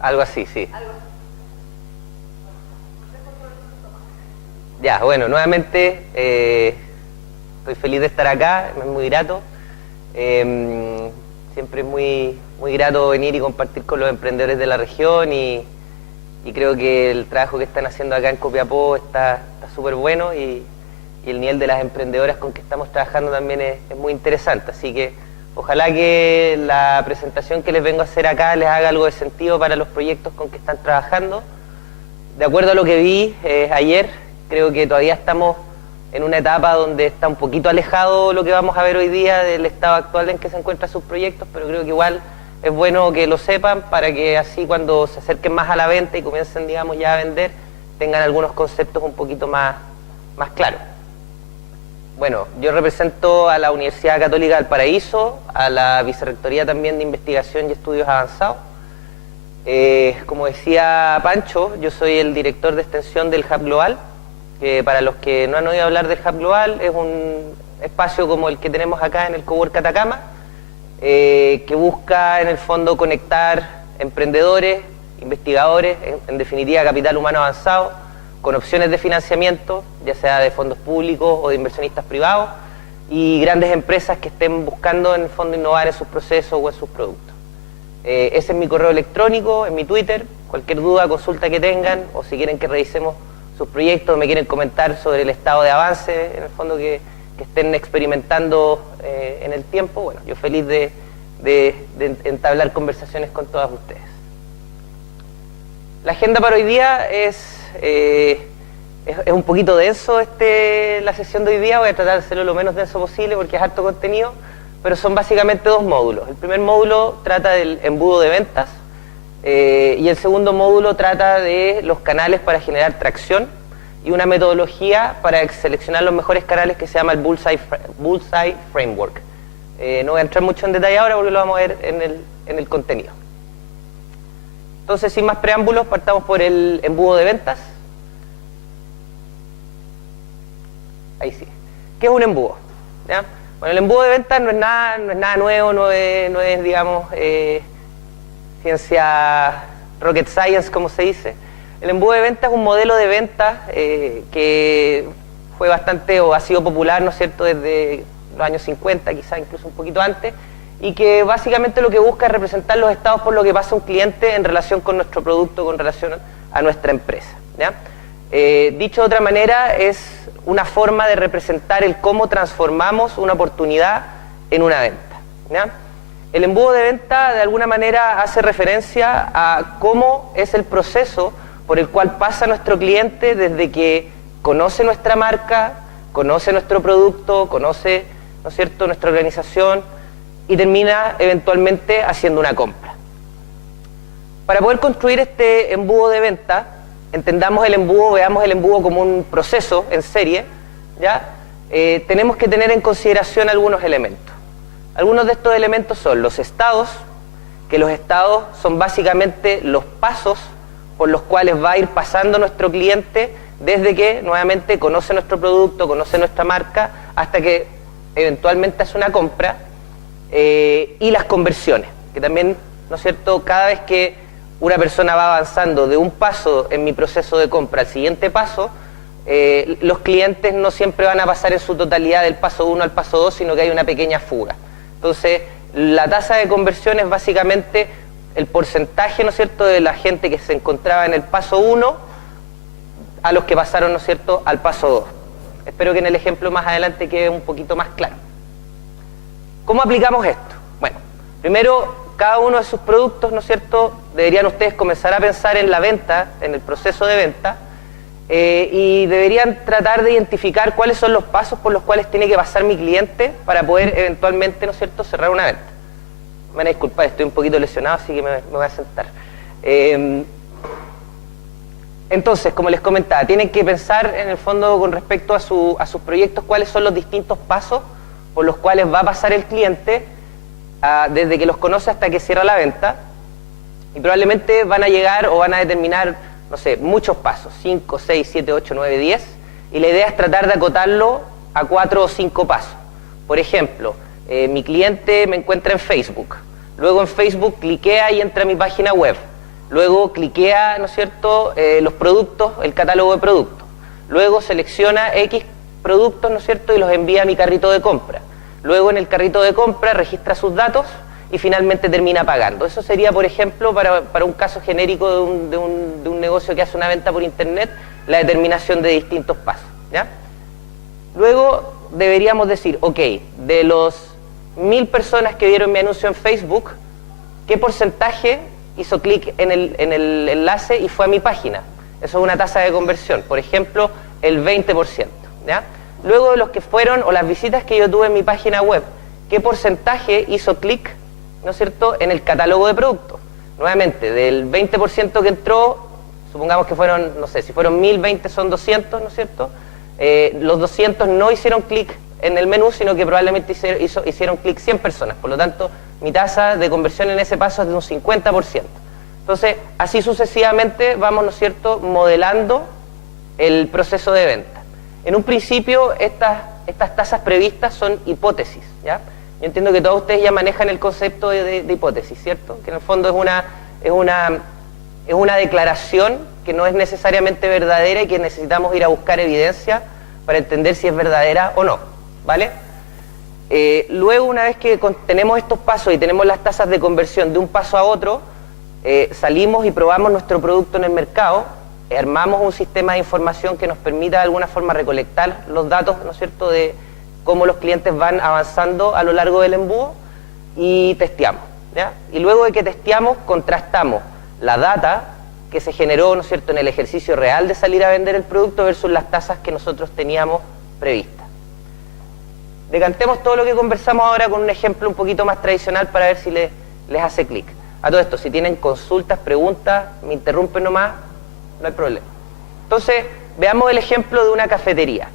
Algo así, sí. Ya, bueno, nuevamente estoy feliz de estar acá, me es muy grato. Siempre es muy grato venir y compartir con los emprendedores de la región y creo que el trabajo que están haciendo acá en Copiapó está súper bueno y el nivel de las emprendedoras con que estamos trabajando también es muy interesante. Así que ojalá que la presentación que les vengo a hacer acá les haga algo de sentido para los proyectos con que están trabajando. De acuerdo a lo que vi ayer, creo que todavía estamos en una etapa donde está un poquito alejado lo que vamos a ver hoy día del estado actual en que se encuentran sus proyectos, pero creo que igual es bueno que lo sepan para que así cuando se acerquen más a la venta y comiencen, digamos, ya a vender, tengan algunos conceptos un poquito más claros. Bueno, yo represento a la Universidad Católica del Paraíso, a la Vicerrectoría también de Investigación y Estudios Avanzados. Como decía Pancho, yo soy el director de extensión del Hub Global, que para los que no han oído hablar del Hub Global, es un espacio como el que tenemos acá en el Cowork Atacama, que busca en el fondo conectar emprendedores, investigadores, en definitiva capital humano avanzado, con opciones de financiamiento, ya sea de fondos públicos o de inversionistas privados, y grandes empresas que estén buscando en el fondo innovar en sus procesos o en sus productos. Ese es mi correo electrónico, en mi Twitter, cualquier duda, consulta que tengan, o si quieren que revisemos sus proyectos, me quieren comentar sobre el estado de avance, en el fondo que estén experimentando en el tiempo, bueno, yo feliz de entablar conversaciones con todas ustedes. La agenda para hoy día es un poquito denso la sesión de hoy día, voy a tratar de hacerlo lo menos denso posible porque es harto contenido, pero son básicamente dos módulos. El primer módulo trata del embudo de ventas y el segundo módulo trata de los canales para generar tracción y una metodología para seleccionar los mejores canales que se llama el Bullseye Framework. No voy a entrar mucho en detalle ahora porque lo vamos a ver en el contenido. Entonces, sin más preámbulos, partamos por el embudo de ventas. Ahí sí. ¿Qué es un embudo? ¿Ya? Bueno, el embudo de ventas no es nada nuevo, no es digamos, ciencia rocket science, como se dice. El embudo de ventas es un modelo de venta que fue bastante o ha sido popular, ¿no es cierto?, desde los años 50, quizá incluso un poquito antes, y que básicamente lo que busca es representar los estados por lo que pasa un cliente en relación con nuestro producto, con relación a nuestra empresa, ¿ya? Dicho de otra manera, es una forma de representar el cómo transformamos una oportunidad en una venta, ¿ya? El embudo de venta de alguna manera hace referencia a cómo es el proceso por el cual pasa nuestro cliente desde que conoce nuestra marca, conoce nuestro producto, conoce, ¿no es cierto?, nuestra organización y termina eventualmente haciendo una compra. Para poder construir este embudo de venta, entendamos el embudo, veamos el embudo como un proceso en serie, ¿ya? Tenemos que tener en consideración algunos elementos. Algunos de estos elementos son los estados, que los estados son básicamente los pasos por los cuales va a ir pasando nuestro cliente desde que nuevamente conoce nuestro producto, conoce nuestra marca, hasta que eventualmente hace una compra, y las conversiones, que también, ¿no es cierto?, cada vez que una persona va avanzando de un paso en mi proceso de compra al siguiente paso, los clientes no siempre van a pasar en su totalidad del paso 1 al paso 2, sino que hay una pequeña fuga. Entonces, la tasa de conversión es básicamente el porcentaje, ¿no es cierto?, de la gente que se encontraba en el paso 1 a los que pasaron, ¿no es cierto?, al paso 2. Espero que en el ejemplo más adelante quede un poquito más claro. ¿Cómo aplicamos esto? Bueno, primero, cada uno de sus productos, ¿no es cierto?, deberían ustedes comenzar a pensar en la venta, en el proceso de venta, y deberían tratar de identificar cuáles son los pasos por los cuales tiene que pasar mi cliente para poder eventualmente, ¿no es cierto?, cerrar una venta. Me van a disculpar, estoy un poquito lesionado, así que me voy a sentar. Entonces, como les comentaba, tienen que pensar en el fondo con respecto a sus proyectos cuáles son los distintos pasos por los cuales va a pasar el cliente desde que los conoce hasta que cierra la venta, y probablemente van a llegar o van a determinar, no sé, muchos pasos, 5, 6, 7, 8, 9, 10, y la idea es tratar de acotarlo a 4 o 5 pasos. Por ejemplo, mi cliente me encuentra en Facebook, luego en Facebook cliquea y entra a mi página web, Luego cliquea, ¿no es cierto?, los productos, el catálogo de productos. Luego selecciona X productos, ¿no es cierto?, y los envía a mi carrito de compra. Luego en el carrito de compra registra sus datos y finalmente termina pagando. Eso sería, por ejemplo, para un caso genérico de un negocio que hace una venta por internet, la determinación de distintos pasos, ¿ya? Luego deberíamos decir, ok, de los 1000 personas que vieron mi anuncio en Facebook, ¿qué porcentaje hizo clic en el enlace y fue a mi página? Eso es una tasa de conversión, por ejemplo, el 20%, ¿ya? Luego de los que fueron, o las visitas que yo tuve en mi página web, ¿qué porcentaje hizo clic, ¿no es cierto?, en el catálogo de productos? Nuevamente, del 20% que entró, supongamos que fueron, no sé, si fueron 1000, 20 son 200, ¿no es cierto? Los 200 no hicieron clic en el menú, sino que probablemente hicieron clic 100 personas. Por lo tanto, mi tasa de conversión en ese paso es de un 50%. Entonces, así sucesivamente vamos, ¿no es cierto?, modelando el proceso de venta. En un principio, estas tasas previstas son hipótesis, ¿ya? Yo entiendo que todos ustedes ya manejan el concepto de hipótesis, ¿cierto? Que en el fondo es una declaración que no es necesariamente verdadera y que necesitamos ir a buscar evidencia para entender si es verdadera o no, ¿vale? Luego, una vez que tenemos estos pasos y tenemos las tasas de conversión de un paso a otro, salimos y probamos nuestro producto en el mercado, armamos un sistema de información que nos permita de alguna forma recolectar los datos, ¿no es cierto?, de cómo los clientes van avanzando a lo largo del embudo y testeamos, ¿ya? Y luego de que testeamos, contrastamos la data que se generó, ¿no es cierto?, en el ejercicio real de salir a vender el producto versus las tasas que nosotros teníamos previstas. Decantemos todo lo que conversamos ahora con un ejemplo un poquito más tradicional para ver si les hace clic. A todo esto, si tienen consultas, preguntas, me interrumpen nomás, no hay problema. Entonces, veamos el ejemplo de una cafetería.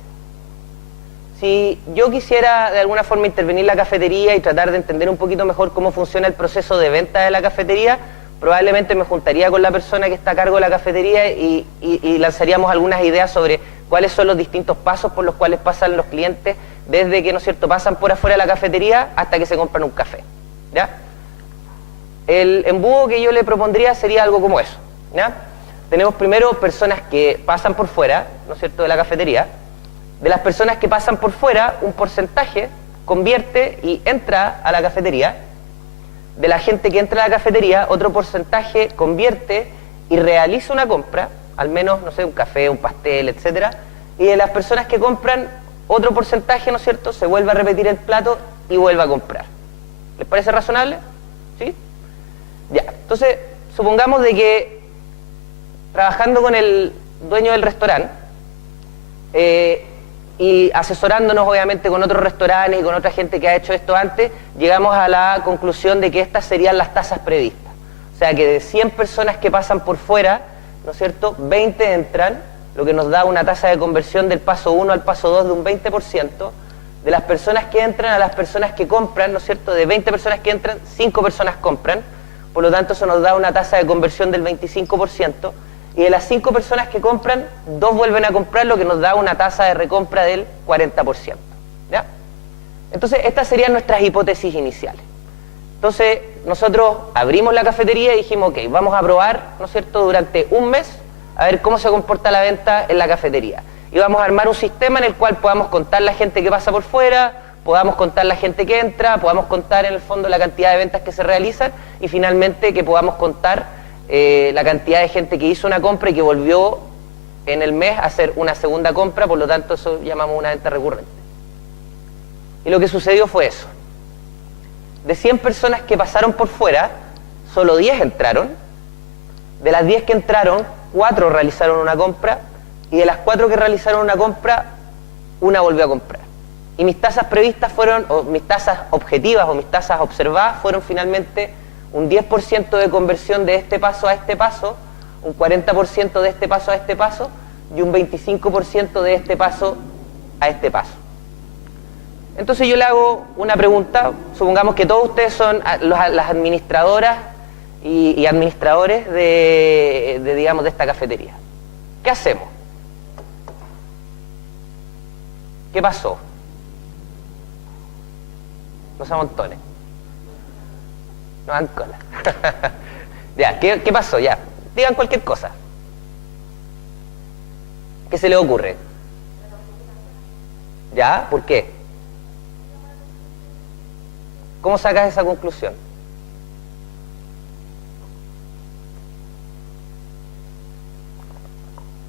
Si yo quisiera de alguna forma intervenir la cafetería y tratar de entender un poquito mejor cómo funciona el proceso de venta de la cafetería, probablemente me juntaría con la persona que está a cargo de la cafetería y lanzaríamos algunas ideas sobre cuáles son los distintos pasos por los cuales pasan los clientes desde que, ¿no es cierto?, pasan por afuera de la cafetería hasta que se compran un café, ¿ya? El embudo que yo le propondría sería algo como eso, ¿ya? Tenemos primero personas que pasan por fuera, ¿no es cierto?, de la cafetería. De las personas que pasan por fuera, un porcentaje convierte y entra a la cafetería. De la gente que entra a la cafetería, otro porcentaje convierte y realiza una compra, al menos, no sé, un café, un pastel, etcétera. Y de las personas que compran, otro porcentaje, ¿no es cierto?, se vuelve a repetir el plato y vuelve a comprar. ¿Les parece razonable? ¿Sí? Ya, entonces, supongamos de que trabajando con el dueño del restaurante y asesorándonos obviamente con otros restaurantes y con otra gente que ha hecho esto antes, llegamos a la conclusión de que estas serían las tasas previstas. O sea que de 100 personas que pasan por fuera, ¿no es cierto?, 20 entran, lo que nos da una tasa de conversión del paso 1 al paso 2 de un 20%. De las personas que entran a las personas que compran, ¿no es cierto?, de 20 personas que entran, 5 personas compran, por lo tanto eso nos da una tasa de conversión del 25%. Y de las 5 personas que compran, 2 vuelven a comprar, lo que nos da una tasa de recompra del 40%. ¿Ya? Entonces, estas serían nuestras hipótesis iniciales. Entonces, nosotros abrimos la cafetería y dijimos, ok, vamos a probar, ¿no es cierto?, durante un mes, a ver cómo se comporta la venta en la cafetería. Y vamos a armar un sistema en el cual podamos contar la gente que pasa por fuera, podamos contar la gente que entra, podamos contar en el fondo la cantidad de ventas que se realizan y finalmente que podamos contar la cantidad de gente que hizo una compra y que volvió en el mes a hacer una segunda compra, por lo tanto eso llamamos una venta recurrente. Y lo que sucedió fue eso. De 100 personas que pasaron por fuera, solo 10 entraron. De las 10 que entraron, 4 realizaron una compra y de las 4 que realizaron una compra, una volvió a comprar. Y mis tasas previstas fueron, o mis tasas objetivas o mis tasas observadas fueron finalmente un 10% de conversión de este paso a este paso, un 40% de este paso a este paso y un 25% de este paso a este paso. Entonces yo le hago una pregunta, supongamos que todos ustedes son las administradoras y administradores digamos, de esta cafetería. ¿Qué hacemos? ¿Qué pasó? No se amontonen. No dan cola. Ya, ¿qué pasó? Ya, digan cualquier cosa. ¿Qué se le ocurre? ¿Ya? ¿Por qué? ¿Cómo sacas esa conclusión?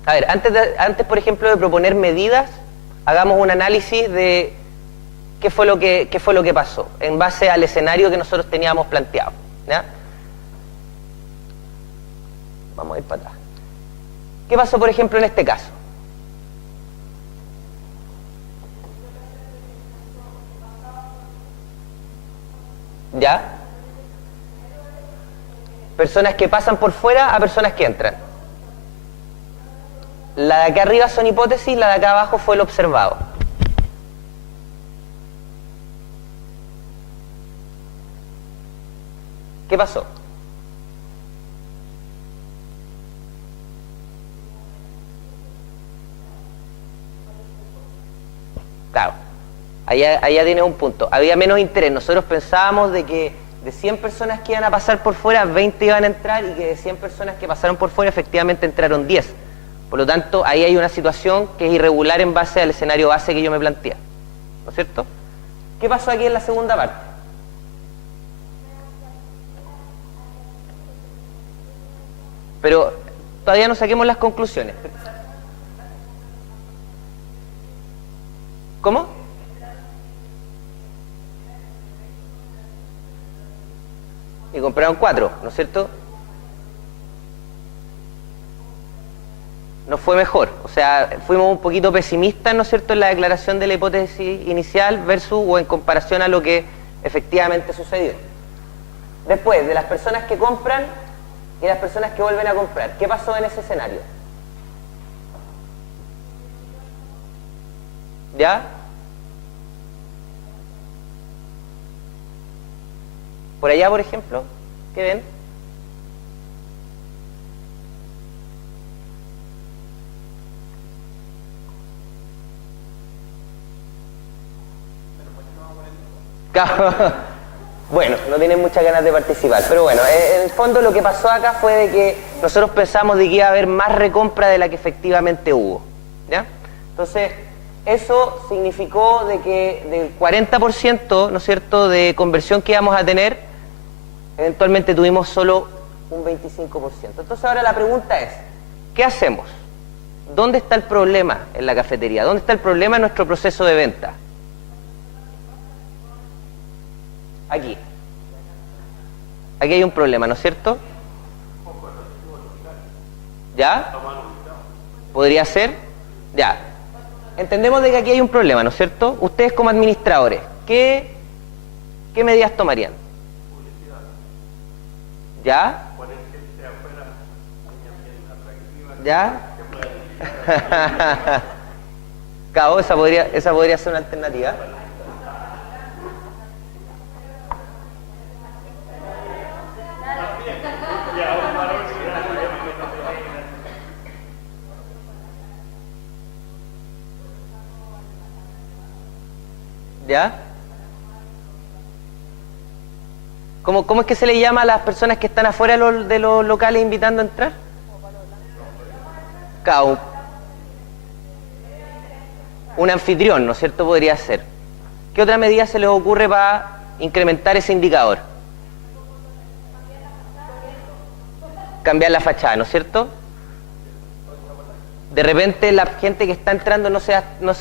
A ver, antes, por ejemplo, de proponer medidas, hagamos un análisis de qué fue lo que pasó, en base al escenario que nosotros teníamos planteado. ¿Ya? Vamos a ir para atrás. ¿Qué pasó, por ejemplo, en este caso? ¿Ya? Personas que pasan por fuera a personas que entran. La de acá arriba son hipótesis, la de acá abajo fue el observado. ¿Qué pasó? Claro, allá tienes un punto. Había menos interés. Nosotros pensábamos de que de 100 personas que iban a pasar por fuera, 20 iban a entrar, y que de 100 personas que pasaron por fuera, efectivamente entraron 10. Por lo tanto, ahí hay una situación que es irregular en base al escenario base que yo me planteé. ¿No es cierto? ¿Qué pasó aquí en la segunda parte? Pero todavía no saquemos las conclusiones. ¿Cómo? Y compraron 4, ¿no es cierto? No fue mejor, o sea, fuimos un poquito pesimistas, ¿no es cierto?, en la declaración de la hipótesis inicial versus o en comparación a lo que efectivamente sucedió. Después, de las personas que compran y las personas que vuelven a comprar, ¿qué pasó en ese escenario? ¿Ya? Por allá, por ejemplo, ¿qué ven? Bueno, no tienen muchas ganas de participar, pero bueno, en el fondo lo que pasó acá fue de que nosotros pensamos de que iba a haber más recompra de la que efectivamente hubo, ¿ya? Entonces, eso significó de que del 40%, ¿no es cierto?, de conversión que íbamos a tener, eventualmente tuvimos solo un 25%. Entonces ahora la pregunta es, ¿qué hacemos? ¿Dónde está el problema en la cafetería? ¿Dónde está el problema en nuestro proceso de venta? Aquí. Aquí hay un problema, ¿no es cierto? ¿Ya? ¿Podría ser? Ya. Entendemos de que aquí hay un problema, ¿no es cierto? Ustedes como administradores, ¿qué medidas tomarían? ¿Ya? ¿Ya? Cabo, esa podría ser una alternativa. ¿Ya? ¿Cómo es que se le llama a las personas que están afuera de los locales invitando a entrar? Claro, un anfitrión, ¿no es cierto? Podría ser. ¿Qué otra medida se les ocurre para incrementar ese indicador? Cambiar la fachada, ¿no es cierto? De repente la gente que está entrando no se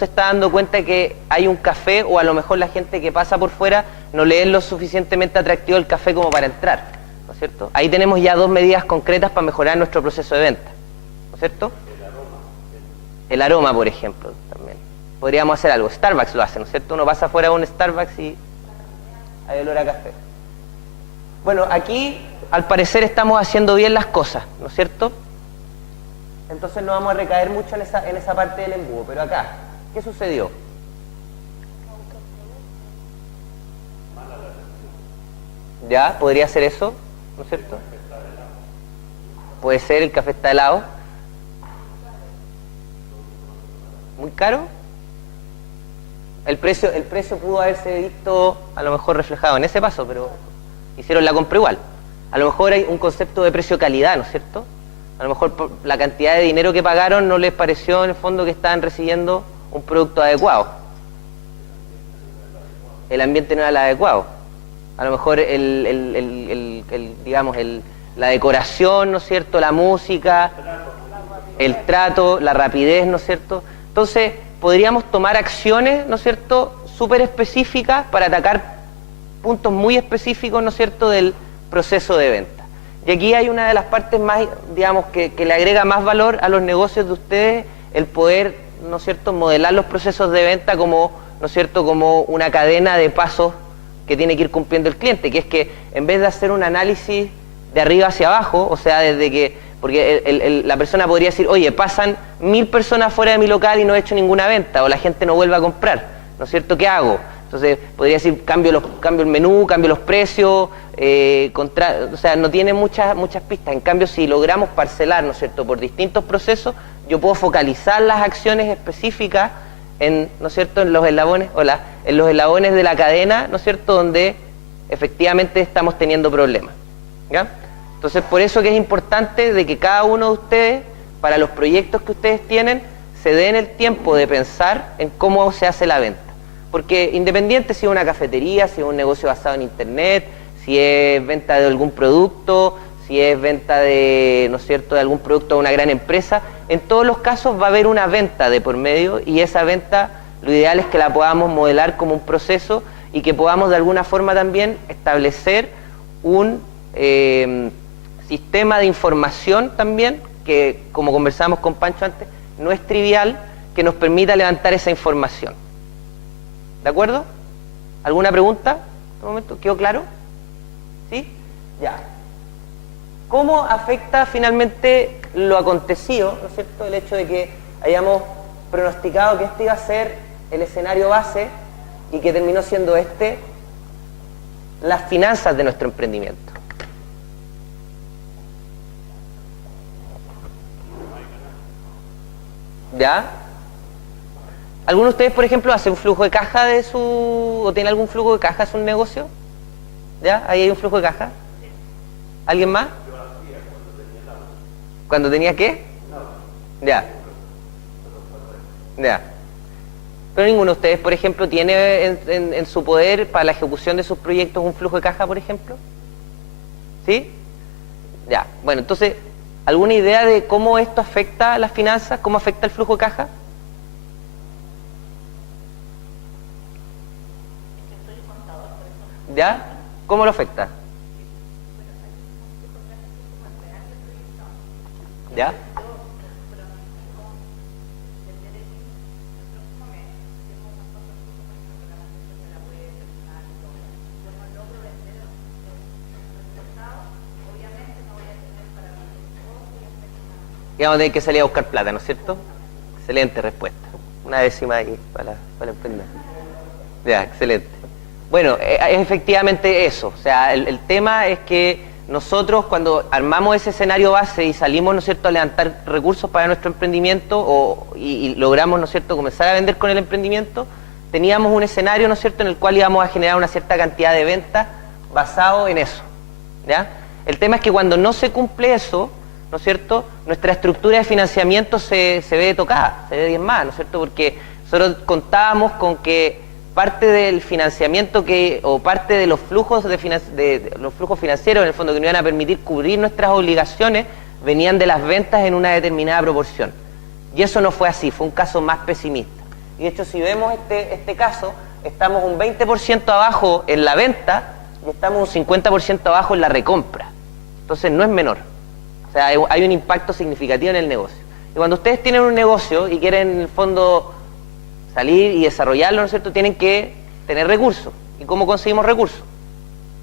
está dando cuenta que hay un café, o a lo mejor la gente que pasa por fuera no le es lo suficientemente atractivo el café como para entrar, ¿no es cierto? Ahí tenemos ya dos medidas concretas para mejorar nuestro proceso de venta, ¿no es cierto? El aroma, por ejemplo, también. Podríamos hacer algo. Starbucks lo hace, ¿no es cierto? Uno pasa fuera de un Starbucks y hay olor a café. Bueno, aquí al parecer estamos haciendo bien las cosas, ¿no es cierto? Entonces no vamos a recaer mucho en esa parte del embudo. Pero acá, ¿qué sucedió? ¿Ya? ¿Podría ser eso? ¿No es cierto? Puede ser, el café está helado. ¿Muy caro? El precio pudo haberse visto a lo mejor reflejado en ese paso, pero hicieron la compra igual. A lo mejor hay un concepto de precio-calidad, ¿no es cierto? A lo mejor por la cantidad de dinero que pagaron no les pareció en el fondo que estaban recibiendo un producto adecuado. El ambiente no era el adecuado. A lo mejor digamos, la decoración, ¿no es cierto? La música, el trato, la rapidez, ¿no es cierto? Entonces, podríamos tomar acciones, ¿no es cierto?, súper específicas para atacar puntos muy específicos, ¿no es cierto?, del proceso de venta. Y aquí hay una de las partes más, digamos, que le agrega más valor a los negocios de ustedes, el poder, ¿no es cierto?, modelar los procesos de venta como, ¿no es cierto?, como una cadena de pasos que tiene que ir cumpliendo el cliente, que es que en vez de hacer un análisis de arriba hacia abajo, o sea, desde que, porque la persona podría decir, oye, pasan 1000 personas fuera de mi local y no he hecho ninguna venta, o la gente no vuelve a comprar, ¿no es cierto?, ¿qué hago? Entonces, podría decir, cambio el menú, cambio los precios, o sea, no tiene muchas pistas. En cambio, si logramos parcelar, ¿no es cierto?, por distintos procesos, yo puedo focalizar las acciones específicas en, ¿no es cierto?, en los eslabones, en los eslabones de la cadena, ¿no es cierto?, donde efectivamente estamos teniendo problemas, ¿ya? Entonces, por eso que es importante de que cada uno de ustedes, para los proyectos que ustedes tienen, se den el tiempo de pensar en cómo se hace la venta. Porque independiente si es una cafetería, si es un negocio basado en internet, si es venta de algún producto, si es venta de, ¿no es cierto?, de algún producto a una gran empresa, en todos los casos va a haber una venta de por medio, y esa venta lo ideal es que la podamos modelar como un proceso y que podamos de alguna forma también establecer un sistema de información también, que como conversábamos con Pancho antes, no es trivial, que nos permita levantar esa información. ¿De acuerdo? ¿Alguna pregunta? ¿En este momento? ¿Quedó claro? ¿Sí? Ya. ¿Cómo afecta finalmente lo acontecido, ¿no es cierto?, el hecho de que hayamos pronosticado que este iba a ser el escenario base y que terminó siendo las finanzas de nuestro emprendimiento? ¿Ya? ¿Alguno de ustedes, por ejemplo, hace un flujo de caja de o tiene algún flujo de caja de su negocio? ¿Ya? ¿Ahí hay un flujo de caja? ¿Alguien más? ¿Cuando tenía qué? Ya. Ya. Pero ninguno de ustedes, por ejemplo, tiene en su poder para la ejecución de sus proyectos un flujo de caja, por ejemplo. ¿Sí? Ya. Bueno, entonces, ¿alguna idea de cómo esto afecta a las finanzas? ¿Cómo afecta el flujo de caja? ¿Ya? ¿Cómo lo afecta? ¿Ya? Y vamos a tener que salir a buscar plata, ¿no es cierto? Excelente respuesta. Una décima ahí para emprender. Ya, excelente. Bueno, es efectivamente eso. O sea, el tema es que nosotros cuando armamos ese escenario base y salimos, ¿no es cierto?, a levantar recursos para nuestro emprendimiento y logramos, ¿no es cierto?, comenzar a vender con el emprendimiento, teníamos un escenario, ¿no es cierto?, en el cual íbamos a generar una cierta cantidad de ventas basado en eso, ¿ya? El tema es que cuando no se cumple eso, ¿no es cierto?, nuestra estructura de financiamiento se ve tocada, se ve diezmada, ¿no es cierto?, porque nosotros contábamos con que parte del financiamiento o parte de los flujos los flujos financieros, en el fondo, que nos iban a permitir cubrir nuestras obligaciones, venían de las ventas en una determinada proporción. Y eso no fue así, fue un caso más pesimista. Y de hecho, si vemos este caso, estamos un 20% abajo en la venta y estamos un 50% abajo en la recompra. Entonces no es menor. O sea, hay un impacto significativo en el negocio. Y cuando ustedes tienen un negocio y quieren, en el fondo, salir y desarrollarlo, ¿no es cierto?, tienen que tener recursos. ¿Y cómo conseguimos recursos?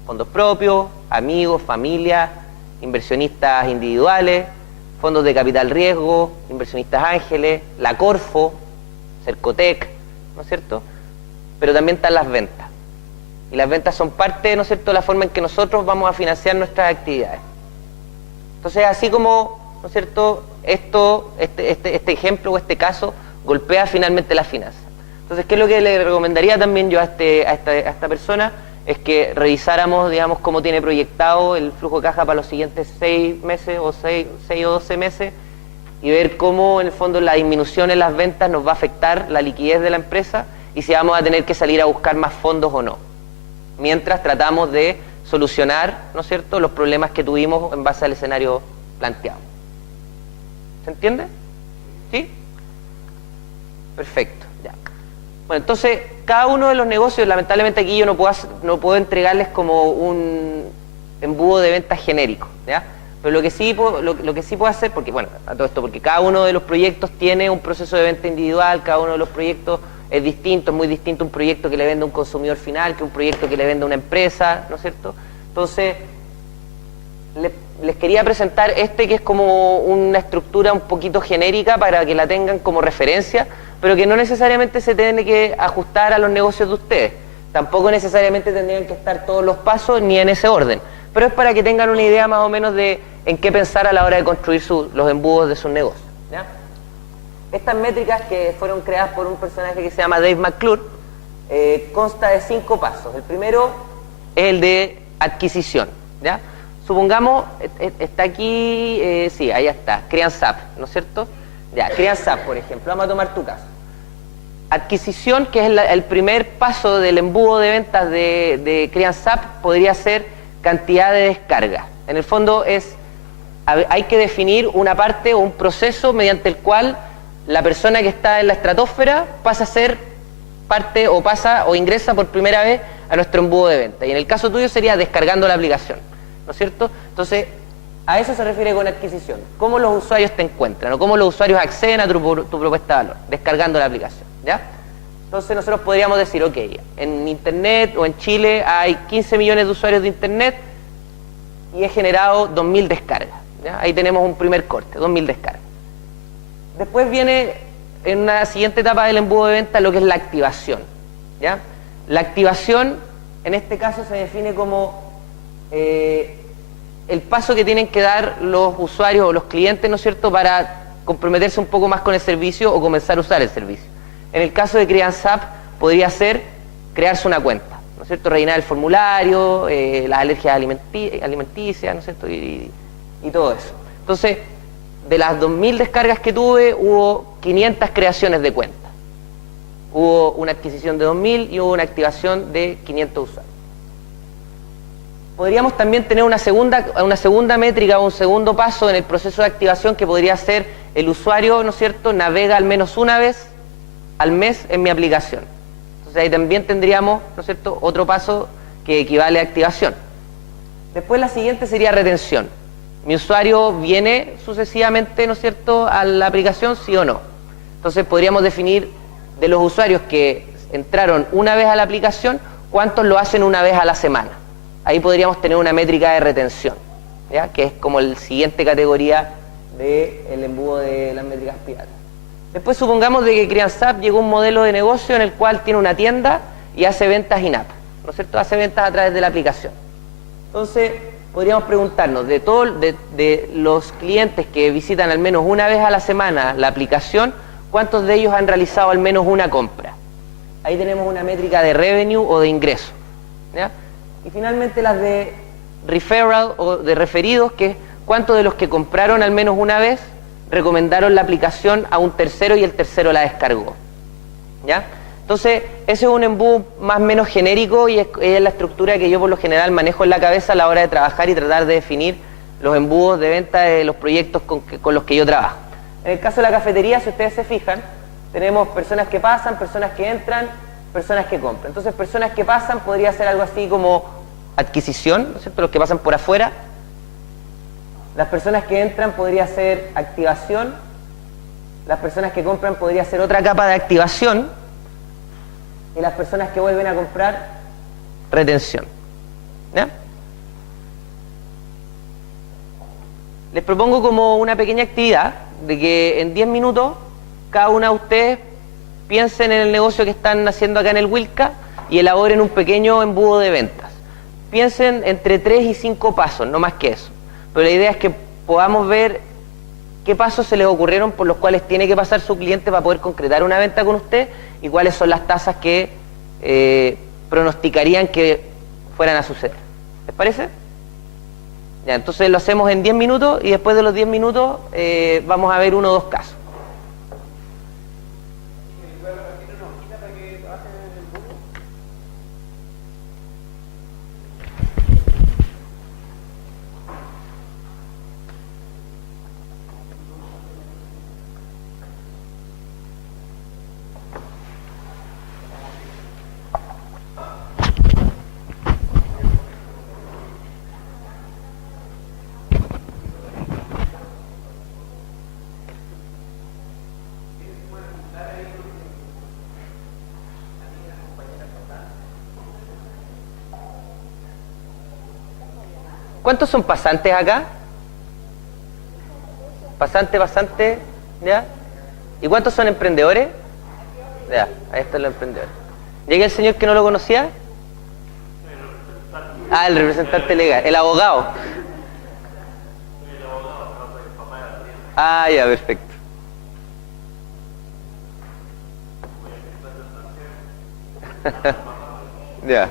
Fondos propios, amigos, familia, inversionistas individuales, fondos de capital riesgo, inversionistas ángeles, la Corfo, Cercotec, ¿no es cierto? Pero también están las ventas. Y las ventas son parte, ¿no es cierto?, de la forma en que nosotros vamos a financiar nuestras actividades. Entonces, así como, ¿no es cierto?, este ejemplo o este caso golpea finalmente las finanzas. Entonces, ¿qué es lo que le recomendaría también yo a esta persona? es que revisáramos, digamos, cómo tiene proyectado el flujo de caja para los siguientes 6 meses o 6 o 12 meses y ver cómo en el fondo la disminución en las ventas nos va a afectar la liquidez de la empresa y si vamos a tener que salir a buscar más fondos o no, mientras tratamos de solucionar, ¿no es cierto?, los problemas que tuvimos en base al escenario planteado. ¿Se entiende? ¿Sí? Perfecto, ya. Bueno, entonces, cada uno de los negocios, lamentablemente aquí yo no puedo entregarles como un embudo de ventas genérico, ¿ya? Pero lo que sí puedo hacer, porque bueno, a todo esto, porque cada uno de los proyectos tiene un proceso de venta individual, cada uno de los proyectos es distinto, es muy distinto un proyecto que le vende a un consumidor final que un proyecto que le vende a una empresa, ¿no es cierto? Entonces, les quería presentar que es como una estructura un poquito genérica para que la tengan como referencia, pero que no necesariamente se tiene que ajustar a los negocios de ustedes. Tampoco necesariamente tendrían que estar todos los pasos ni en ese orden, pero es para que tengan una idea más o menos de en qué pensar a la hora de construir los embudos de sus negocios, ¿ya? Estas métricas que fueron creadas por un personaje que se llama Dave McClure, consta de 5 pasos. El primero es el de adquisición, ¿ya? Supongamos, está aquí, sí, ahí está, CreanSap, ¿no es cierto? Ya, CreanSap, por ejemplo, vamos a tomar tu caso. Adquisición, que es el primer paso del embudo de ventas de CreanSap, podría ser cantidad de descarga. En el fondo hay que definir una parte o un proceso mediante el cual la persona que está en la estratosfera pasa a ser parte o ingresa por primera vez a nuestro embudo de venta. Y en el caso tuyo sería descargando la aplicación, ¿no es cierto? Entonces, a eso se refiere con adquisición. ¿Cómo los usuarios te encuentran o cómo los usuarios acceden a tu propuesta de valor? Descargando la aplicación, ¿ya? Entonces nosotros podríamos decir, ok, en Internet o en Chile hay 15 millones de usuarios de Internet y he generado 2.000 descargas, ¿ya? Ahí tenemos un primer corte, 2.000 descargas. Después viene en una siguiente etapa del embudo de venta lo que es la activación, ¿ya? La activación en este caso se define como el paso que tienen que dar los usuarios o los clientes, ¿no es cierto?, para comprometerse un poco más con el servicio o comenzar a usar el servicio. En el caso de CreanSap podría ser crearse una cuenta, ¿no es cierto?, rellenar el formulario, las alergias alimenticias, ¿no es cierto?, y todo eso. Entonces, de las 2.000 descargas que tuve, hubo 500 creaciones de cuenta. Hubo una adquisición de 2.000 y hubo una activación de 500 usuarios. Podríamos también tener una segunda métrica o un segundo paso en el proceso de activación que podría ser el usuario, ¿no es cierto?, navega al menos una vez al mes en mi aplicación. Entonces ahí también tendríamos, ¿no es cierto?, otro paso que equivale a activación. Después la siguiente sería retención. Mi usuario viene sucesivamente, ¿no es cierto?, a la aplicación, sí o no. Entonces podríamos definir de los usuarios que entraron una vez a la aplicación, cuántos lo hacen una vez a la semana. Ahí podríamos tener una métrica de retención, ¿ya?, que es como la siguiente categoría del embudo de las métricas piratas. Después supongamos de que CreanSap llegó a un modelo de negocio en el cual tiene una tienda y hace ventas in-app, ¿no es cierto?, hace ventas a través de la aplicación. Entonces podríamos preguntarnos, de los clientes que visitan al menos una vez a la semana la aplicación, ¿cuántos de ellos han realizado al menos una compra? Ahí tenemos una métrica de revenue o de ingreso, ¿ya? Y finalmente las de referral o de referidos, que es cuántos de los que compraron al menos una vez recomendaron la aplicación a un tercero y el tercero la descargó, ¿ya? Entonces, ese es un embudo más o menos genérico y es la estructura que yo por lo general manejo en la cabeza a la hora de trabajar y tratar de definir los embudos de venta de los proyectos con los que yo trabajo. En el caso de la cafetería, si ustedes se fijan, tenemos personas que pasan, personas que entran, personas que compran. Entonces, personas que pasan podría ser algo así como adquisición, ¿no es cierto?, los que pasan por afuera. Las personas que entran podría ser activación. Las personas que compran podría ser otra capa de activación. Y las personas que vuelven a comprar, retención, ¿ya? Les propongo como una pequeña actividad de que en 10 minutos cada una de ustedes piensen en el negocio que están haciendo acá en el Wilca y elaboren un pequeño embudo de ventas. Piensen entre 3 y 5 pasos, no más que eso. Pero la idea es que podamos ver qué pasos se les ocurrieron por los cuales tiene que pasar su cliente para poder concretar una venta con usted y cuáles son las tasas que pronosticarían que fueran a suceder. ¿Les parece? Ya, entonces lo hacemos en 10 minutos y después de los 10 minutos vamos a ver uno o dos casos. ¿Cuántos son pasantes acá? Pasante, ¿ya? ¿Y cuántos son emprendedores? Ya, ahí están los emprendedores. ¿Llega el señor que no lo conocía? Ah, el representante legal, el abogado. Ah, ya, perfecto. Ya.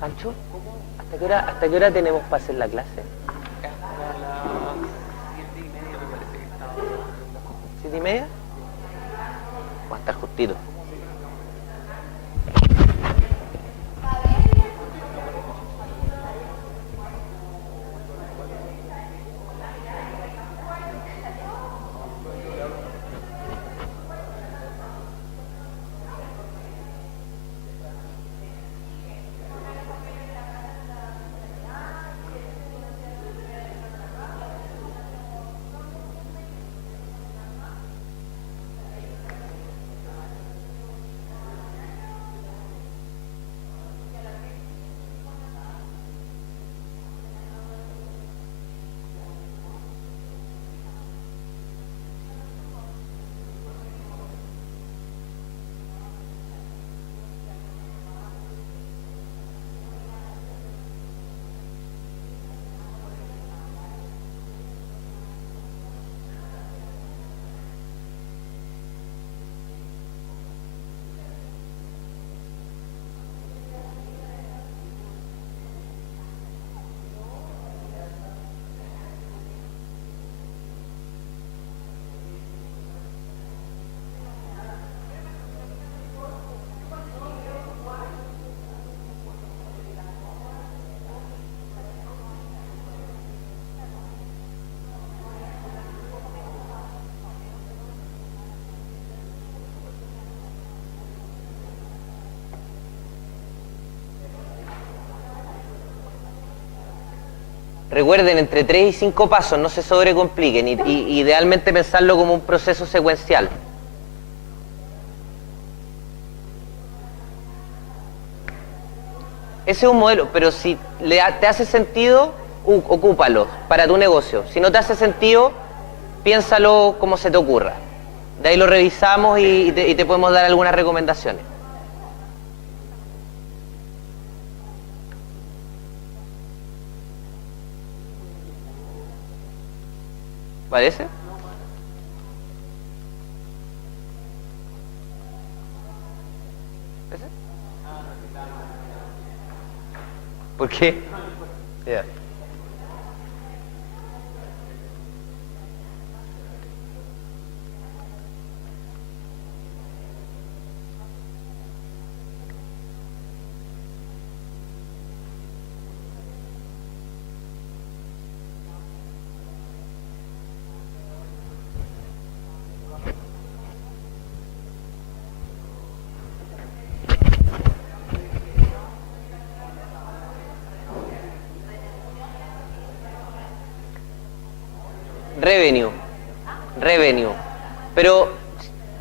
Pancho, hasta qué hora tenemos para hacer la clase? A las 7:30 me parece que estaba. ¿7:30? Va a estar justito. Recuerden, entre 3 y 5 pasos, no se sobrecompliquen y idealmente pensarlo como un proceso secuencial. Ese es un modelo, pero si te hace sentido, ocúpalo para tu negocio. Si no te hace sentido, piénsalo como se te ocurra. De ahí lo revisamos y te podemos dar algunas recomendaciones. ¿Parece? ¿Ese? ¿Por qué? Ya. Revenue. Pero,